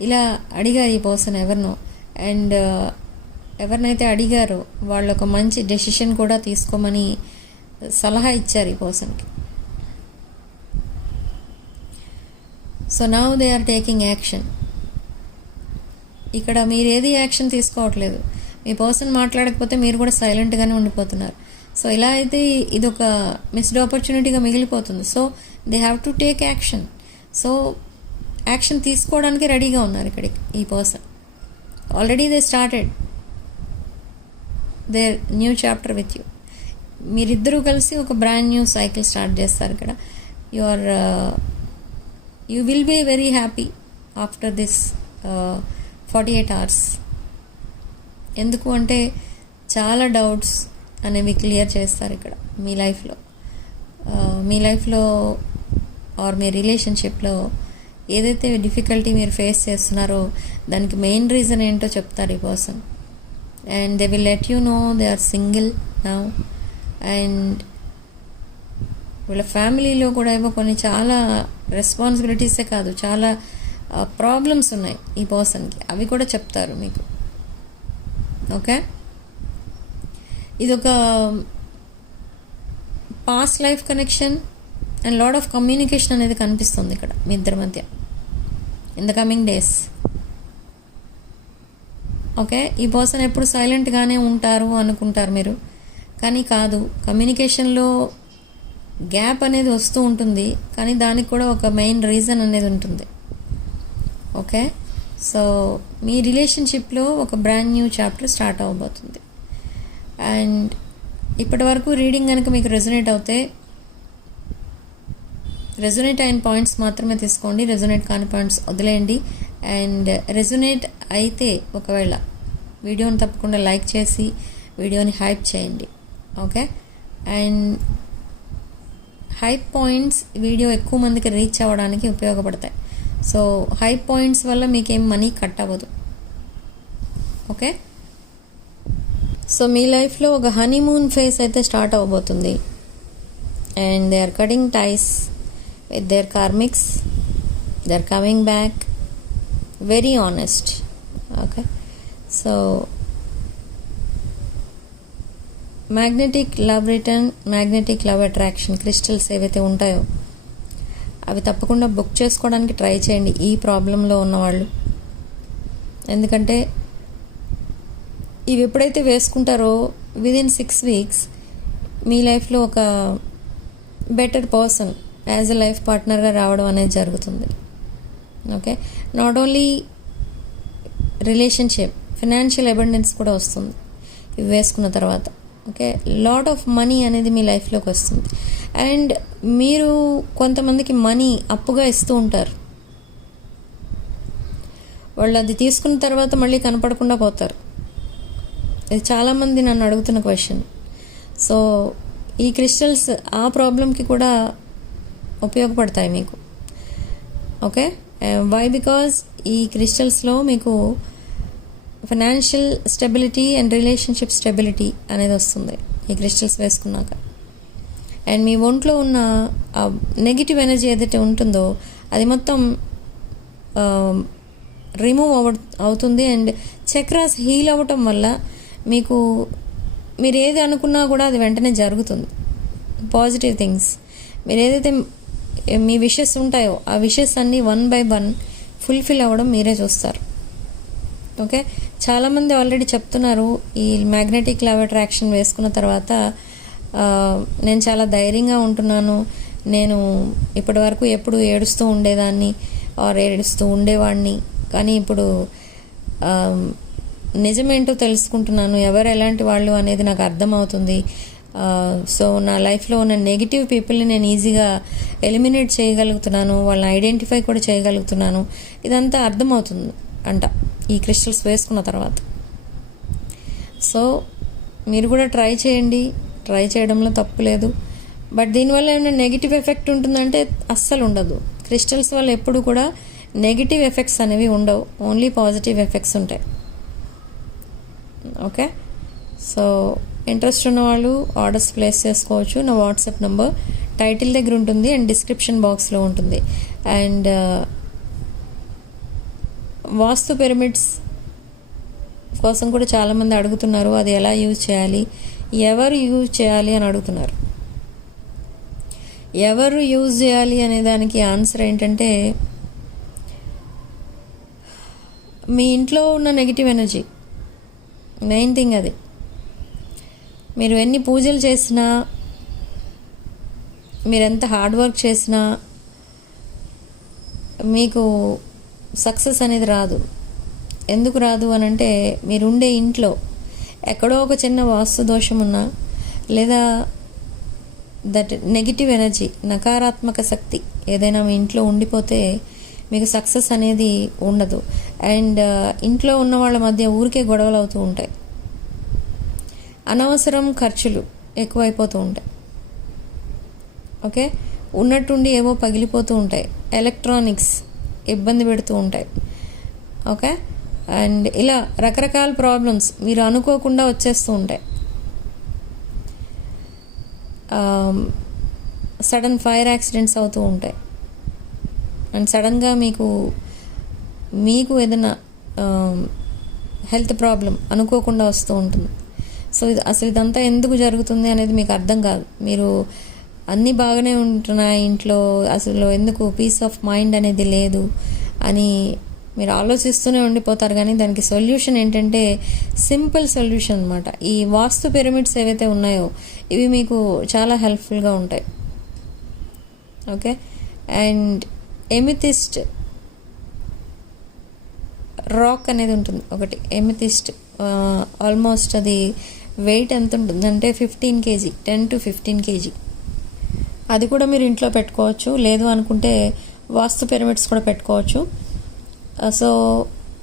ఇలా అడిగారు ఈ పర్సన్ ఎవరినో. అండ్ ఎవరినైతే అడిగారో వాళ్ళు ఒక మంచి డెసిషన్ కూడా తీసుకోమని సలహా ఇచ్చారు ఈ పర్సన్కి. So now they are taking action. ఇక్కడ మీరు ఏది యాక్షన్ తీసుకోవట్లేదు, మీ పర్సన్ మాట్లాడకపోతే మీరు కూడా సైలెంట్గానే ఉండిపోతున్నారు. సో ఇలా అయితే ఇది ఒక మిస్డ్ ఆపర్చునిటీగా మిగిలిపోతుంది. So they have to take action. So action తీసుకోవడానికి రెడీగా ఉన్నారు ఇక్కడ ఈ person. Already they started their new chapter with you. మీరిద్దరూ కలిసి ఒక బ్రాండ్ న్యూ సైకిల్ స్టార్ట్ చేస్తారు ఇక్కడ. You will be very happy after this 48 hours. ఎందుకు అంటే చాలా డౌట్స్ అనేవి క్లియర్ చేస్తారు ఇక్కడ మీ లైఫ్లో ఆర్ మీ రిలేషన్షిప్లో ఏదైతే డిఫికల్టీ మీరు ఫేస్ చేస్తున్నారో దానికి మెయిన్ రీజన్ ఏంటో చెప్తారు ఈ person. and they will let you know they are single now. And వీళ్ళ ఫ్యామిలీలో కూడా ఏమో కొన్ని చాలా రెస్పాన్సిబిలిటీసే కాదు, చాలా ప్రాబ్లమ్స్ ఉన్నాయి ఈ పర్సన్కి, అవి కూడా చెప్తారు మీకు. ఓకే, ఇదొక past life connection and lot of communication అనేది కనిపిస్తుంది ఇక్కడ మీ ఇద్దరి మధ్య in the coming days. Okay, ఈ పర్సన్ ఎప్పుడు సైలెంట్గానే ఉంటారు అనుకుంటారు మీరు, కానీ కాదు, కమ్యూనికేషన్లో గ్యాప్ అనేది వస్తూ ఉంటుంది, కానీ దానికి కూడా ఒక మెయిన్ రీజన్ అనేది ఉంటుంది. ఓకే, సో మీ రిలేషన్షిప్లో ఒక బ్రాండ్ న్యూ చాప్టర్ స్టార్ట్ అవ్వబోతుంది. అండ్ ఇప్పటి వరకు రీడింగ్ కనుక మీకు రెజొనేట్ అవుతే రెజొనేట్ అయిన పాయింట్స్ మాత్రమే తీసుకోండి, రెజొనేట్ కాని పాయింట్స్ వదిలేయండి. అండ్ రెజొనేట్ అయితే ఒకవేళ వీడియోని తప్పకుండా లైక్ చేసి వీడియోని హైప్ చేయండి. Okay, and hype points video ఎక్కువ మందికి రీచ్ అవ్వడానికి ఉపయోగపడతాయి. సో హైప్ పాయింట్స్ వల్ల మీకేం మనీ కట్ అవ్వదు. ఓకే, సో మీ లైఫ్లో ఒక హనీమూన్ ఫేజ్ అయితే స్టార్ట్ అవ్వబోతుంది. And they are cutting ties with their karmics, they are coming back very honest. Okay, so magnetic love return, magnetic love attraction crystals ఏవైతే ఉంటాయో అవి తప్పకుండా బుక్ చేసుకోవడానికి ట్రై చేయండి ఈ ప్రాబ్లంలో ఉన్నవాళ్ళు. ఎందుకంటే ఇవి ఎప్పుడైతే వేసుకుంటారో విదిన్ 6 weeks మీ లైఫ్లో ఒక better person as a life పార్ట్నర్గా రావడం అనేది జరుగుతుంది. Okay, not only relationship, financial abundance కూడా వస్తుంది ఇవి వేసుకున్న తర్వాత. ఓకే, లాట్ ఆఫ్ మనీ అనేది మీ లైఫ్లోకి వస్తుంది. అండ్ మీరు కొంతమందికి మనీ అప్పుగా ఇస్తూ ఉంటారు, వాళ్ళు అది తీసుకున్న తర్వాత మళ్ళీ కనపడకుండా పోతారు. ఇది చాలామంది నన్ను అడుగుతున్న క్వశ్చన్. సో ఈ క్రిస్టల్స్ ఆ ప్రాబ్లంకి కూడా ఉపయోగపడతాయి మీకు. Okay, why? బికాజ్ ఈ క్రిస్టల్స్లో మీకు financial stability and relationship stability అనేది వస్తుంది ఈ క్రిస్టల్స్ వేసుకున్నాక. అండ్ మీ ఒంట్లో ఉన్న నెగిటివ్ ఎనర్జీ ఏదైతే ఉంటుందో అది మొత్తం రిమూవ్ అవుతుంది. అండ్ చక్రాస్ హీల్ అవ్వటం వల్ల మీకు మీరు ఏది అనుకున్నా కూడా అది వెంటనే జరుగుతుంది. పాజిటివ్ థింగ్స్, మీరు ఏదైతే మీ విషెస్ ఉంటాయో ఆ విషెస్ అన్నీ 1 by 1 ఫుల్ఫిల్ అవ్వడం మీరే చూస్తారు. ఓకే, చాలామంది ఆల్రెడీ చెప్తున్నారు ఈ మ్యాగ్నెటిక్ లవ్ అట్రాక్షన్ వేసుకున్న తర్వాత నేను చాలా ధైర్యంగా ఉంటున్నాను, నేను ఇప్పటి వరకు ఎప్పుడు ఏడుస్తూ ఉండేదాన్ని ఆర్ ఏడుస్తూ ఉండేవాడిని, కానీ ఇప్పుడు నిజమేంటో తెలుసుకుంటున్నాను, ఎవరు ఎలాంటి వాళ్ళు అనేది నాకు అర్థమవుతుంది. సో నా లైఫ్లో ఉన్న నెగిటివ్ పీపుల్ని నేను ఈజీగా ఎలిమినేట్ చేయగలుగుతున్నాను, వాళ్ళని ఐడెంటిఫై కూడా చేయగలుగుతున్నాను. ఇదంతా అర్థమవుతుంది అంట ఈ క్రిస్టల్స్ వేసుకున్న తర్వాత. సో మీరు కూడా ట్రై చేయండి, ట్రై చేయడంలో తప్పు లేదు. బట్ దీనివల్ల ఏమైనా నెగిటివ్ ఎఫెక్ట్ ఉంటుందంటే అస్సలు ఉండదు. క్రిస్టల్స్ వల్ల ఎప్పుడు కూడా నెగిటివ్ ఎఫెక్ట్స్ అనేవి ఉండవు, ఓన్లీ పాజిటివ్ ఎఫెక్ట్స్ ఉంటాయి. ఓకే, సో ఇంట్రెస్ట్ ఉన్న వాళ్ళు ఆర్డర్స్ ప్లేస్ చేసుకోవచ్చు. నా వాట్సాప్ నెంబర్ టైటిల్ దగ్గర ఉంటుంది అండ్ డిస్క్రిప్షన్ బాక్స్లో ఉంటుంది. అండ్ వాస్తు పిరమిడ్స్ కోసం కూడా చాలామంది అడుగుతున్నారు, అది ఎలా యూజ్ చేయాలి, ఎవరు యూజ్ చేయాలి అని అడుగుతున్నారు. ఎవరు యూజ్ చేయాలి అనే దానికి ఆన్సర్ ఏంటంటే మీ ఇంట్లో ఉన్న నెగిటివ్ ఎనర్జీ మెయిన్ థింగ్. అది మీరు ఎన్ని పూజలు చేసినా, మీరెంత హార్డ్ వర్క్ చేసినా మీకు సక్సెస్ అనేది రాదు. ఎందుకు రాదు అని అంటే మీరుండే ఇంట్లో ఎక్కడో ఒక చిన్న వాస్తు దోషం ఉన్నా, లేదా దట్ నెగిటివ్ ఎనర్జీ, నకారాత్మక శక్తి ఏదైనా మీ ఇంట్లో ఉండిపోతే మీకు సక్సెస్ అనేది ఉండదు. అండ్ ఇంట్లో ఉన్న వాళ్ళ మధ్య ఊరికే గొడవలు అవుతూ ఉంటాయి, అనవసరం ఖర్చులు ఎక్కువైపోతూ ఉంటాయి. ఓకే, ఉన్నట్టుండి ఏవో పగిలిపోతూ ఉంటాయి, ఎలక్ట్రానిక్స్ ఇబ్బంది పెడుతూ ఉంటాయి. ఓకే, అండ్ ఇలా రకరకాల ప్రాబ్లమ్స్ మీరు అనుకోకుండా వచ్చేస్తూ ఉంటాయి. సడన్ ఫైర్ యాక్సిడెంట్స్ అవుతూ ఉంటాయి. అండ్ సడన్గా మీకు ఏదైనా హెల్త్ ప్రాబ్లం అనుకోకుండా వస్తూ ఉంటుంది. సో అసలు ఇదంతా ఎందుకు జరుగుతుంది అనేది మీకు అర్థం కాదు. మీరు అన్నీ బాగానే ఉంటున్నాయి ఇంట్లో, అసలు ఎందుకు పీస్ ఆఫ్ మైండ్ అనేది లేదు అని మీరు ఆలోచిస్తూనే ఉండిపోతారు. కానీ దానికి సొల్యూషన్ ఏంటంటే సింపుల్ సొల్యూషన్ అనమాట. ఈ వాస్తు పిరమిడ్స్ ఏవైతే ఉన్నాయో ఇవి మీకు చాలా హెల్ప్ఫుల్గా ఉంటాయి. ఓకే, అండ్ ఎమితిస్ట్ రాక్ అనేది ఉంటుంది ఒకటి. ఎమితిస్ట్ ఆల్మోస్ట్ అది వెయిట్ ఎంత ఉంటుంది అంటే 15 kg, 10 to 15 kg. అది కూడా మీరు ఇంట్లో పెట్టుకోవచ్చు. లేదు అనుకుంటే వాస్తు పిరమిడ్స్ కూడా పెట్టుకోవచ్చు. సో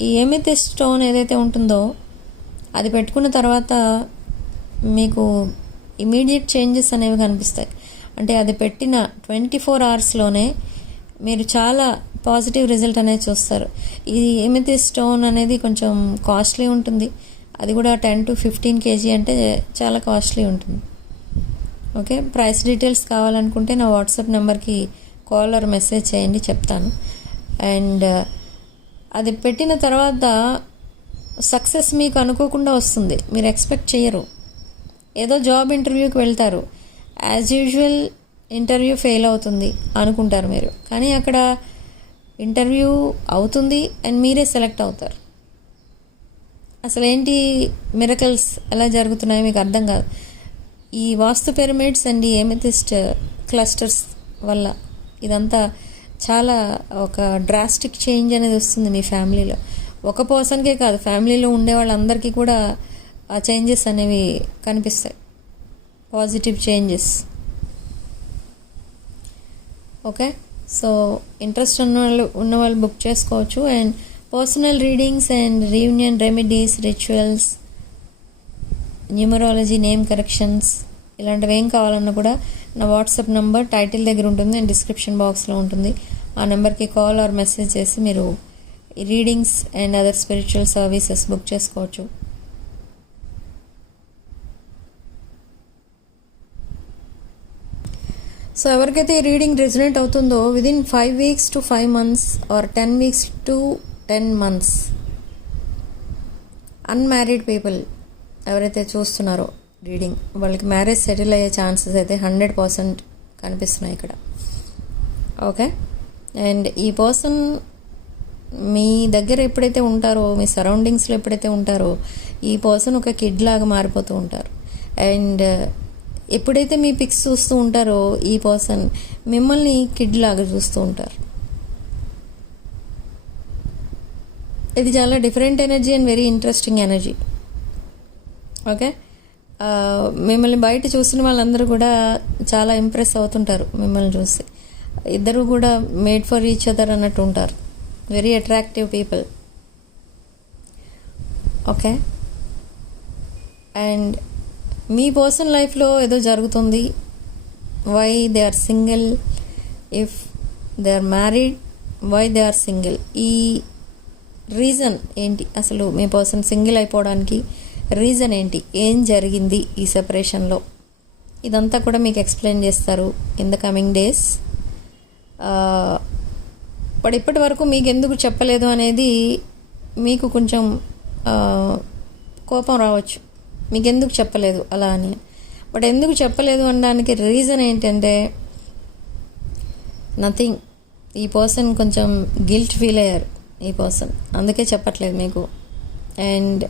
ఈ ఎమితిస్ట్ స్టోన్ ఏదైతే ఉంటుందో అది పెట్టుకున్న తర్వాత మీకు ఇమీడియట్ చేంజెస్ అనేవి కనిపిస్తాయి. అంటే అది పెట్టిన 24 hours మీరు చాలా పాజిటివ్ రిజల్ట్ అనేది చూస్తారు. ఈ ఎమితిస్ట్ స్టోన్ అనేది కొంచెం కాస్ట్లీ ఉంటుంది. అది కూడా 10 to 15 kg అంటే చాలా కాస్ట్లీ ఉంటుంది. ఓకే, ప్రైస్ డీటెయిల్స్ కావాలనుకుంటే నా వాట్సాప్ నెంబర్కి కాల్ ఆర్ మెసేజ్ చేయండి, చెప్తాను. అండ్ అది పెట్టిన తర్వాత సక్సెస్ మీకు అనుకోకుండా వస్తుంది. మీరు ఎక్స్పెక్ట్ చేయరు. ఏదో జాబ్ ఇంటర్వ్యూకి వెళ్తారు, యాజ్ యూజువల్ ఇంటర్వ్యూ ఫెయిల్ అవుతుంది అనుకుంటారు మీరు. కానీ అక్కడ ఇంటర్వ్యూ అవుతుంది అండ్ మీరే సెలెక్ట్ అవుతారు. అసలు ఏంటి మిరకల్స్ ఎలా జరుగుతున్నాయో మీకు అర్థం కాదు. ఈ వాస్తు పిరమిడ్స్ అండ్ ఈ ఎమితిస్ట్ క్లస్టర్స్ వల్ల ఇదంతా చాలా ఒక డ్రాస్టిక్ చేంజ్ అనేది వస్తుంది మీ ఫ్యామిలీలో. ఒక పర్సన్కే కాదు, ఫ్యామిలీలో ఉండే వాళ్ళందరికీ కూడా ఆ చేంజెస్ అనేవి కనిపిస్తాయి, positive changes. Okay, so interest ఉన్న వాళ్ళు బుక్ చేసుకోవచ్చు. And personal readings and reunion remedies, rituals, numerology, name corrections ఇలాంటివి ఏం కావాలన్నా కూడా నా వాట్సాప్ నెంబర్ టైటిల్ దగ్గర ఉంటుంది అండ్ డిస్క్రిప్షన్ బాక్స్లో ఉంటుంది. ఆ నెంబర్కి కాల్ ఆర్ మెసేజ్ చేసి మీరు readings and other spiritual services book చేసుకోవచ్చు. సో ఎవరికైతే ఈ రీడింగ్ రెజొనేట్ అవుతుందో within 5 weeks to 5 months or 10 weeks to 10 months, unmarried people ఎవరైతే చూస్తున్నారో రీడింగ్, వాళ్ళకి మ్యారేజ్ సెటిల్ అయ్యే ఛాన్సెస్ అయితే 100% కనిపిస్తున్నాయి ఇక్కడ. ఓకే, అండ్ ఈ పర్సన్ మీ దగ్గర ఎప్పుడైతే ఉంటారో, మీ సరౌండింగ్స్లో ఎప్పుడైతే ఉంటారో, ఈ పర్సన్ ఒక కిడ్ లాగా మారిపోతూ ఉంటారు. అండ్ ఎప్పుడైతే మీ పిక్స్ చూస్తూ ఉంటారో ఈ పర్సన్ మిమ్మల్ని కిడ్ లాగా చూస్తూ ఉంటారు. ఇది చాలా different energy and very interesting energy. Okay, మిమ్మల్ని బయట చూసిన వాళ్ళందరూ కూడా చాలా ఇంప్రెస్ అవుతుంటారు మిమ్మల్ని చూసి. ఇద్దరు కూడా మేడ్ ఫర్ ఈచ్ అదర్ అన్నట్టు ఉంటారు. Very attractive people. Okay, and మీ పర్సనల్ లైఫ్లో ఏదో జరుగుతుంది. Why they are single, if they are married, why they are single, ఈ రీజన్ ఏంటి, అసలు మీ పర్సన్ సింగిల్ అయిపోవడానికి రీజన్ ఏంటి, ఏం జరిగింది ఈ సెపరేషన్లో, ఇదంతా కూడా మీకు ఎక్స్ప్లెయిన్ చేస్తారు in the coming days. But ఇప్పటి వరకు మీకు ఎందుకు చెప్పలేదు అనేది మీకు కొంచెం కోపం రావచ్చు, మీకు ఎందుకు చెప్పలేదు అలా అని. బట్ ఎందుకు చెప్పలేదు అనడానికి రీజన్ ఏంటంటే నథింగ్. ఈ పర్సన్ కొంచెం గిల్ట్ ఫీల్ అయ్యారు ఈ పర్సన్, అందుకే చెప్పట్లేదు మీకు. అండ్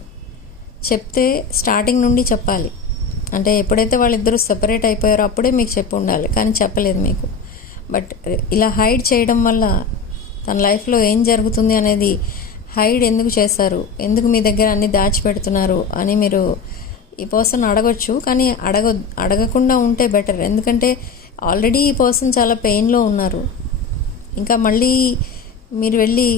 చెప్తే స్టార్టింగ్ నుండి చెప్పాలి. అంటే ఎప్పుడైతే వాళ్ళిద్దరూ సెపరేట్ అయిపోయారో అప్పుడే మీకు చెప్పి ఉండాలి, కానీ చెప్పలేదు మీకు. బట్ ఇలా హైడ్ చేయడం వల్ల తన లైఫ్లో ఏం జరుగుతుంది అనేది హైడ్ ఎందుకు చేశారు, ఎందుకు మీ దగ్గర అన్ని దాచిపెడుతున్నారు అని మీరు ఈ పర్సన్ అడగొచ్చు. కానీ అడగకుండా ఉంటే బెటర్. ఎందుకంటే ఆల్రెడీ ఈ పర్సన్ చాలా పెయిన్లో ఉన్నారు. ఇంకా మళ్ళీ మీరు వెళ్ళి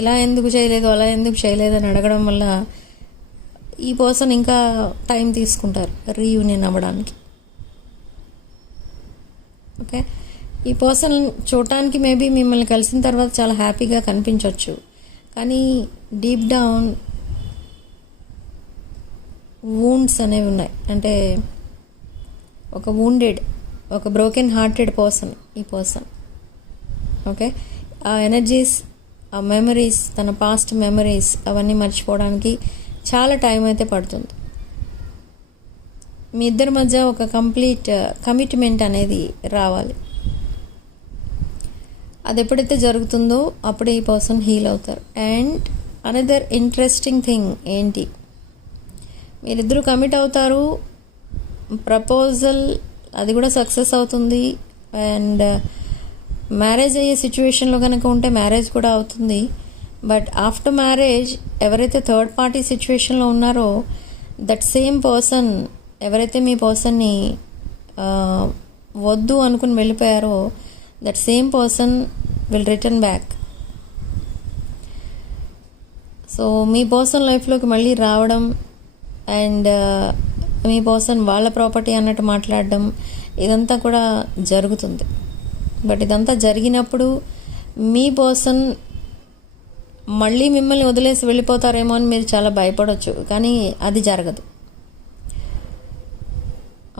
ఇలా ఎందుకు చేయలేదు, అలా ఎందుకు చేయలేదు అని అడగడం వల్ల ఈ పర్సన్ ఇంకా టైం తీసుకుంటారు రీయూనియన్ అవ్వడానికి. ఓకే, ఈ పర్సన్ చూడటానికి మేబీ మిమ్మల్ని కలిసిన తర్వాత చాలా హ్యాపీగా కనిపించవచ్చు, కానీ డీప్ డౌన్ వూండ్స్ అనేవి ఉన్నాయి. అంటే ఒక బ్రోకెన్ హార్టెడ్ పర్సన్ ఈ పర్సన్. ఓకే, ఆ ఎనర్జీస్, ఆ మెమరీస్, తన పాస్ట్ మెమరీస్ అవన్నీ మర్చిపోవడానికి చాలా టైం అయితే పడుతుంది. మీ ఇద్దరి మధ్య ఒక కంప్లీట్ కమిట్మెంట్ అనేది రావాలి. అది ఎప్పుడైతే జరుగుతుందో అప్పుడే ఈ పర్సన్ హీల్ అవుతారు. అండ్ అనదర్ ఇంట్రెస్టింగ్ థింగ్ ఏంటి, మీరిద్దరూ కమిట్ అవుతారు, ప్రపోజల్ అది కూడా సక్సెస్ అవుతుంది. అండ్ మ్యారేజ్ అయ్యే సిచ్యువేషన్లో కనుక ఉంటే మ్యారేజ్ కూడా అవుతుంది. బట్ ఆఫ్టర్ మ్యారేజ్ ఎవరైతే థర్డ్ పార్టీ సిచ్యువేషన్లో ఉన్నారో దట్ సేమ్ పర్సన్, ఎవరైతే మీ పర్సన్ని వద్దు అనుకుని వెళ్ళిపోయారో that same person will return back. So మీ పర్సన్ లైఫ్లోకి మళ్ళీ రావడం అండ్ మీ పర్సన్ వాళ్ళ ప్రాపర్టీ అన్నట్టు మాట్లాడడం ఇదంతా కూడా జరుగుతుంది. బట్ ఇదంతా జరిగినప్పుడు మీ పర్సన్ మళ్ళీ మిమ్మల్ని వదిలేసి వెళ్ళిపోతారేమో అని మీరు చాలా భయపడవచ్చు, కానీ అది జరగదు.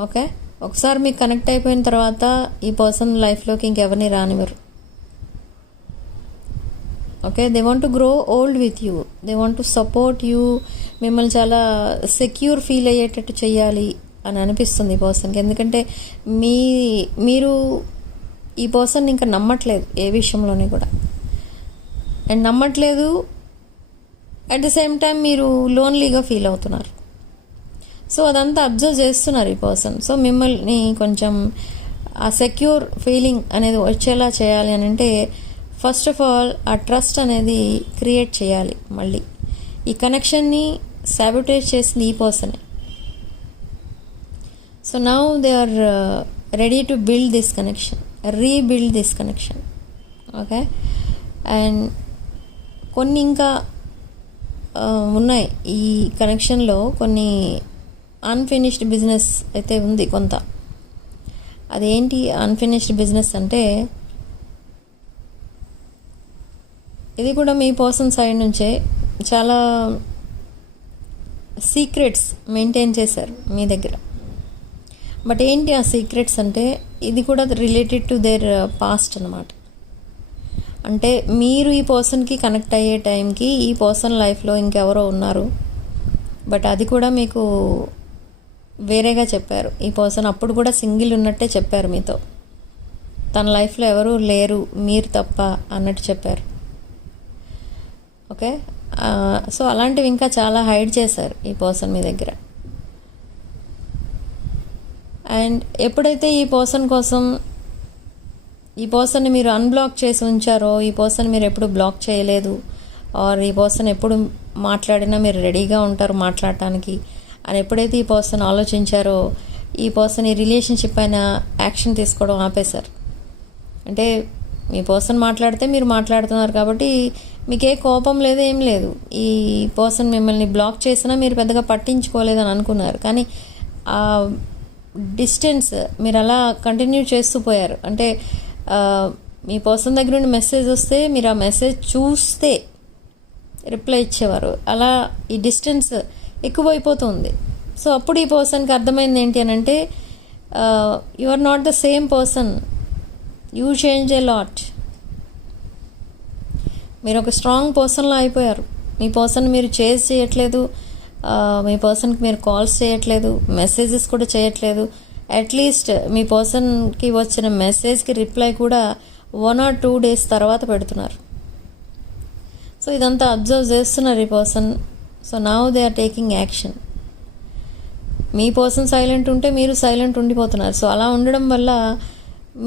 ఓకే, ఒకసారి మీకు కనెక్ట్ అయిపోయిన తర్వాత ఈ పర్సన్ లైఫ్లోకి ఇంకెవరిని రానివ్వరు. Okay, they want to grow old with you, they want to support you. మిమ్మల్ని చాలా సెక్యూర్ ఫీల్ అయ్యేటట్టు చేయాలి అని అనిపిస్తుంది ఈ పర్సన్కి. ఎందుకంటే మీరు ఈ పర్సన్ ఇంకా నమ్మట్లేదు ఏ విషయంలోని కూడా, అండ్ నమ్మట్లేదు, అట్ ద సేమ్ టైం మీరు లోన్లీగా ఫీల్ అవుతున్నారు. సో అదంతా అబ్జర్వ్ చేస్తున్నారు ఈ పర్సన్. సో మిమ్మల్ని కొంచెం ఆ సెక్యూర్ ఫీలింగ్ అనేది వచ్చేలా చేయాలి అని అంటే ఫస్ట్ ఆఫ్ ఆల్ ఆ ట్రస్ట్ అనేది క్రియేట్ చేయాలి. మళ్ళీ ఈ కనెక్షన్ని సాబోటేజ్ చేసింది ఈ పర్సనే. So now they are ready to build this connection, rebuild this connection. Okay, and కొన్ని ఇంకా ఉన్నాయి ఈ కనెక్షన్లో, కొన్ని అన్ఫినిష్డ్ బిజినెస్ అయితే ఉంది కొంత. అదేంటి అన్ఫినిష్డ్ బిజినెస్ అంటే, ఇది కూడా మీ పర్సన్ సైడ్ నుంచే చాలా సీక్రెట్స్ మెయింటైన్ చేశారు మీ దగ్గర. బట్ ఏంటి ఆ సీక్రెట్స్ అంటే, ఇది కూడా రిలేటెడ్ టు దేర్ పాస్ట్ అన్నమాట. అంటే మీరు ఈ పర్సన్కి కనెక్ట్ అయ్యే టైంకి ఈ పర్సన్ లైఫ్లో ఇంకెవరో ఉన్నారు, బట్ అది కూడా మీకు వేరేగా చెప్పారు. ఈ పర్సన్ అప్పుడు కూడా సింగిల్ ఉన్నట్టే చెప్పారు మీతో, తన లైఫ్లో ఎవరు లేరు మీరు తప్ప అన్నట్టు చెప్పారు. ఓకే, సో అలాంటివి ఇంకా చాలా హైడ్ చేశారు ఈ పర్సన్ మీ దగ్గర. అండ్ ఎప్పుడైతే ఈ పర్సన్ కోసం ఈ పర్సన్ని మీరు అన్బ్లాక్ చేసి ఉంచారో, ఈ పర్సన్ మీరు ఎప్పుడు బ్లాక్ చేయలేదు, ఆర్ ఈ పర్సన్ ఎప్పుడు మాట్లాడినా మీరు రెడీగా ఉంటారు మాట్లాడటానికి అని ఎప్పుడైతే ఈ పర్సన్ ఆలోచించారో, ఈ పర్సన్ ఈ రిలేషన్షిప్ పైన యాక్షన్ తీసుకోవడం ఆపేశారు. అంటే మీ పర్సన్ మాట్లాడితే మీరు మాట్లాడుతున్నారు కాబట్టి మీకే కోపం లేదు, ఏం లేదు. ఈ పర్సన్ మిమ్మల్ని బ్లాక్ చేసినా మీరు పెద్దగా పట్టించుకోలేదని అనుకున్నారు, కానీ ఆ డిస్టెన్స్ మీరు అలా కంటిన్యూ చేస్తూ పోయారు. అంటే మీ పర్సన్ దగ్గర నుండి మెసేజ్ వస్తే మీరు ఆ మెసేజ్ చూస్తే రిప్లై ఇచ్చేవారు. అలా ఈ డిస్టెన్స్ ఎక్కువైపోతుంది. సో అప్పుడు ఈ పర్సన్కి అర్థమైంది ఏంటి అని అంటే, you are not the same person, you change a lot. మీరు ఒక స్ట్రాంగ్ పర్సన్లా అయిపోయారు. మీ పర్సన్ మీరు చేజ్ చేయట్లేదు, మీ పర్సన్కి మీరు కాల్స్ చేయట్లేదు, మెసేజెస్ కూడా చేయట్లేదు. అట్లీస్ట్ మీ పర్సన్కి వచ్చిన మెసేజ్కి రిప్లై కూడా 1 or 2 days తర్వాత పెడుతున్నారు. సో ఇదంతా అబ్జర్వ్ చేస్తున్నారు ఈ person. So now they are taking action. మీ పర్సన్ సైలెంట్ ఉంటే మీరు సైలెంట్ ఉండిపోతున్నారు. సో అలా ఉండడం వల్ల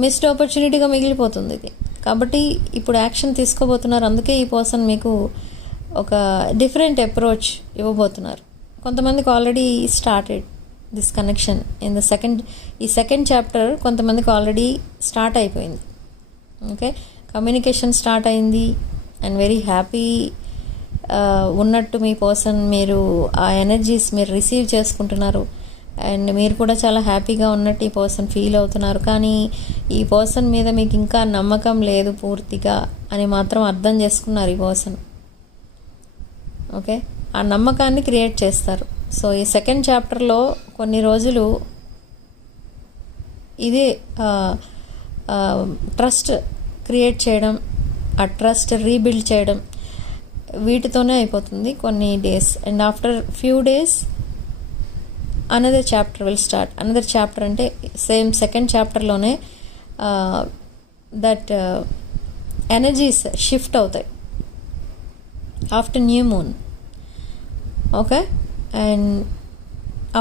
మిస్డ్ ఆపర్చునిటీగా మిగిలిపోతుంది ఇది. కాబట్టి ఇప్పుడు యాక్షన్ తీసుకోబోతున్నారు. అందుకే ఈ పర్సన్ మీకు ఒక డిఫరెంట్ అప్రోచ్ ఇవ్వబోతున్నారు. కొంతమందికి already started this connection in the second chapter కొంతమందికి ఆల్రెడీ స్టార్ట్ అయిపోయింది. ఓకే, కమ్యూనికేషన్ స్టార్ట్ అయింది అండ్ వెరీ హ్యాపీ ఉన్నట్టు మీ పర్సన్, మీరు ఆ ఎనర్జీస్ మీరు రిసీవ్ చేసుకుంటున్నారు అండ్ మీరు కూడా చాలా హ్యాపీగా ఉన్నట్టు ఈ పర్సన్ ఫీల్ అవుతున్నారు. కానీ ఈ పర్సన్ మీద మీకు ఇంకా నమ్మకం లేదు పూర్తిగా అని మాత్రం అర్థం చేసుకున్నారు ఈ పర్సన్. ఓకే, ఆ నమ్మకాన్ని క్రియేట్ చేస్తారు. సో ఈ సెకండ్ చాప్టర్లో కొన్ని రోజులు ఇదే ట్రస్ట్ క్రియేట్ చేయడం, ఆ ట్రస్ట్ రీబిల్డ్ చేయడం వీటితోనే అయిపోతుంది కొన్ని days. And after few days another chapter will start. Another chapter అంటే సేమ్ సెకండ్ చాప్టర్లోనే దట్ ఎనర్జీస్ షిఫ్ట్ అవుతాయి after new moon. Okay, and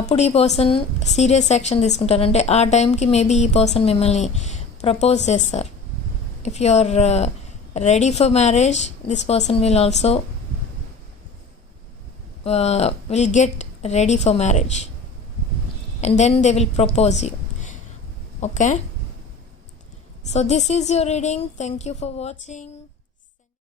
అప్పుడు ఈ పర్సన్ సీరియస్ యాక్షన్ తీసుకుంటారు. అంటే ఆ టైంకి మేబీ ఈ పర్సన్ మిమ్మల్ని ప్రపోజ్ చేస్తారు. If you are ready for marriage, this person will also will get ready for marriage and then they will propose you. Okay, so this is your reading. Thank you for watching.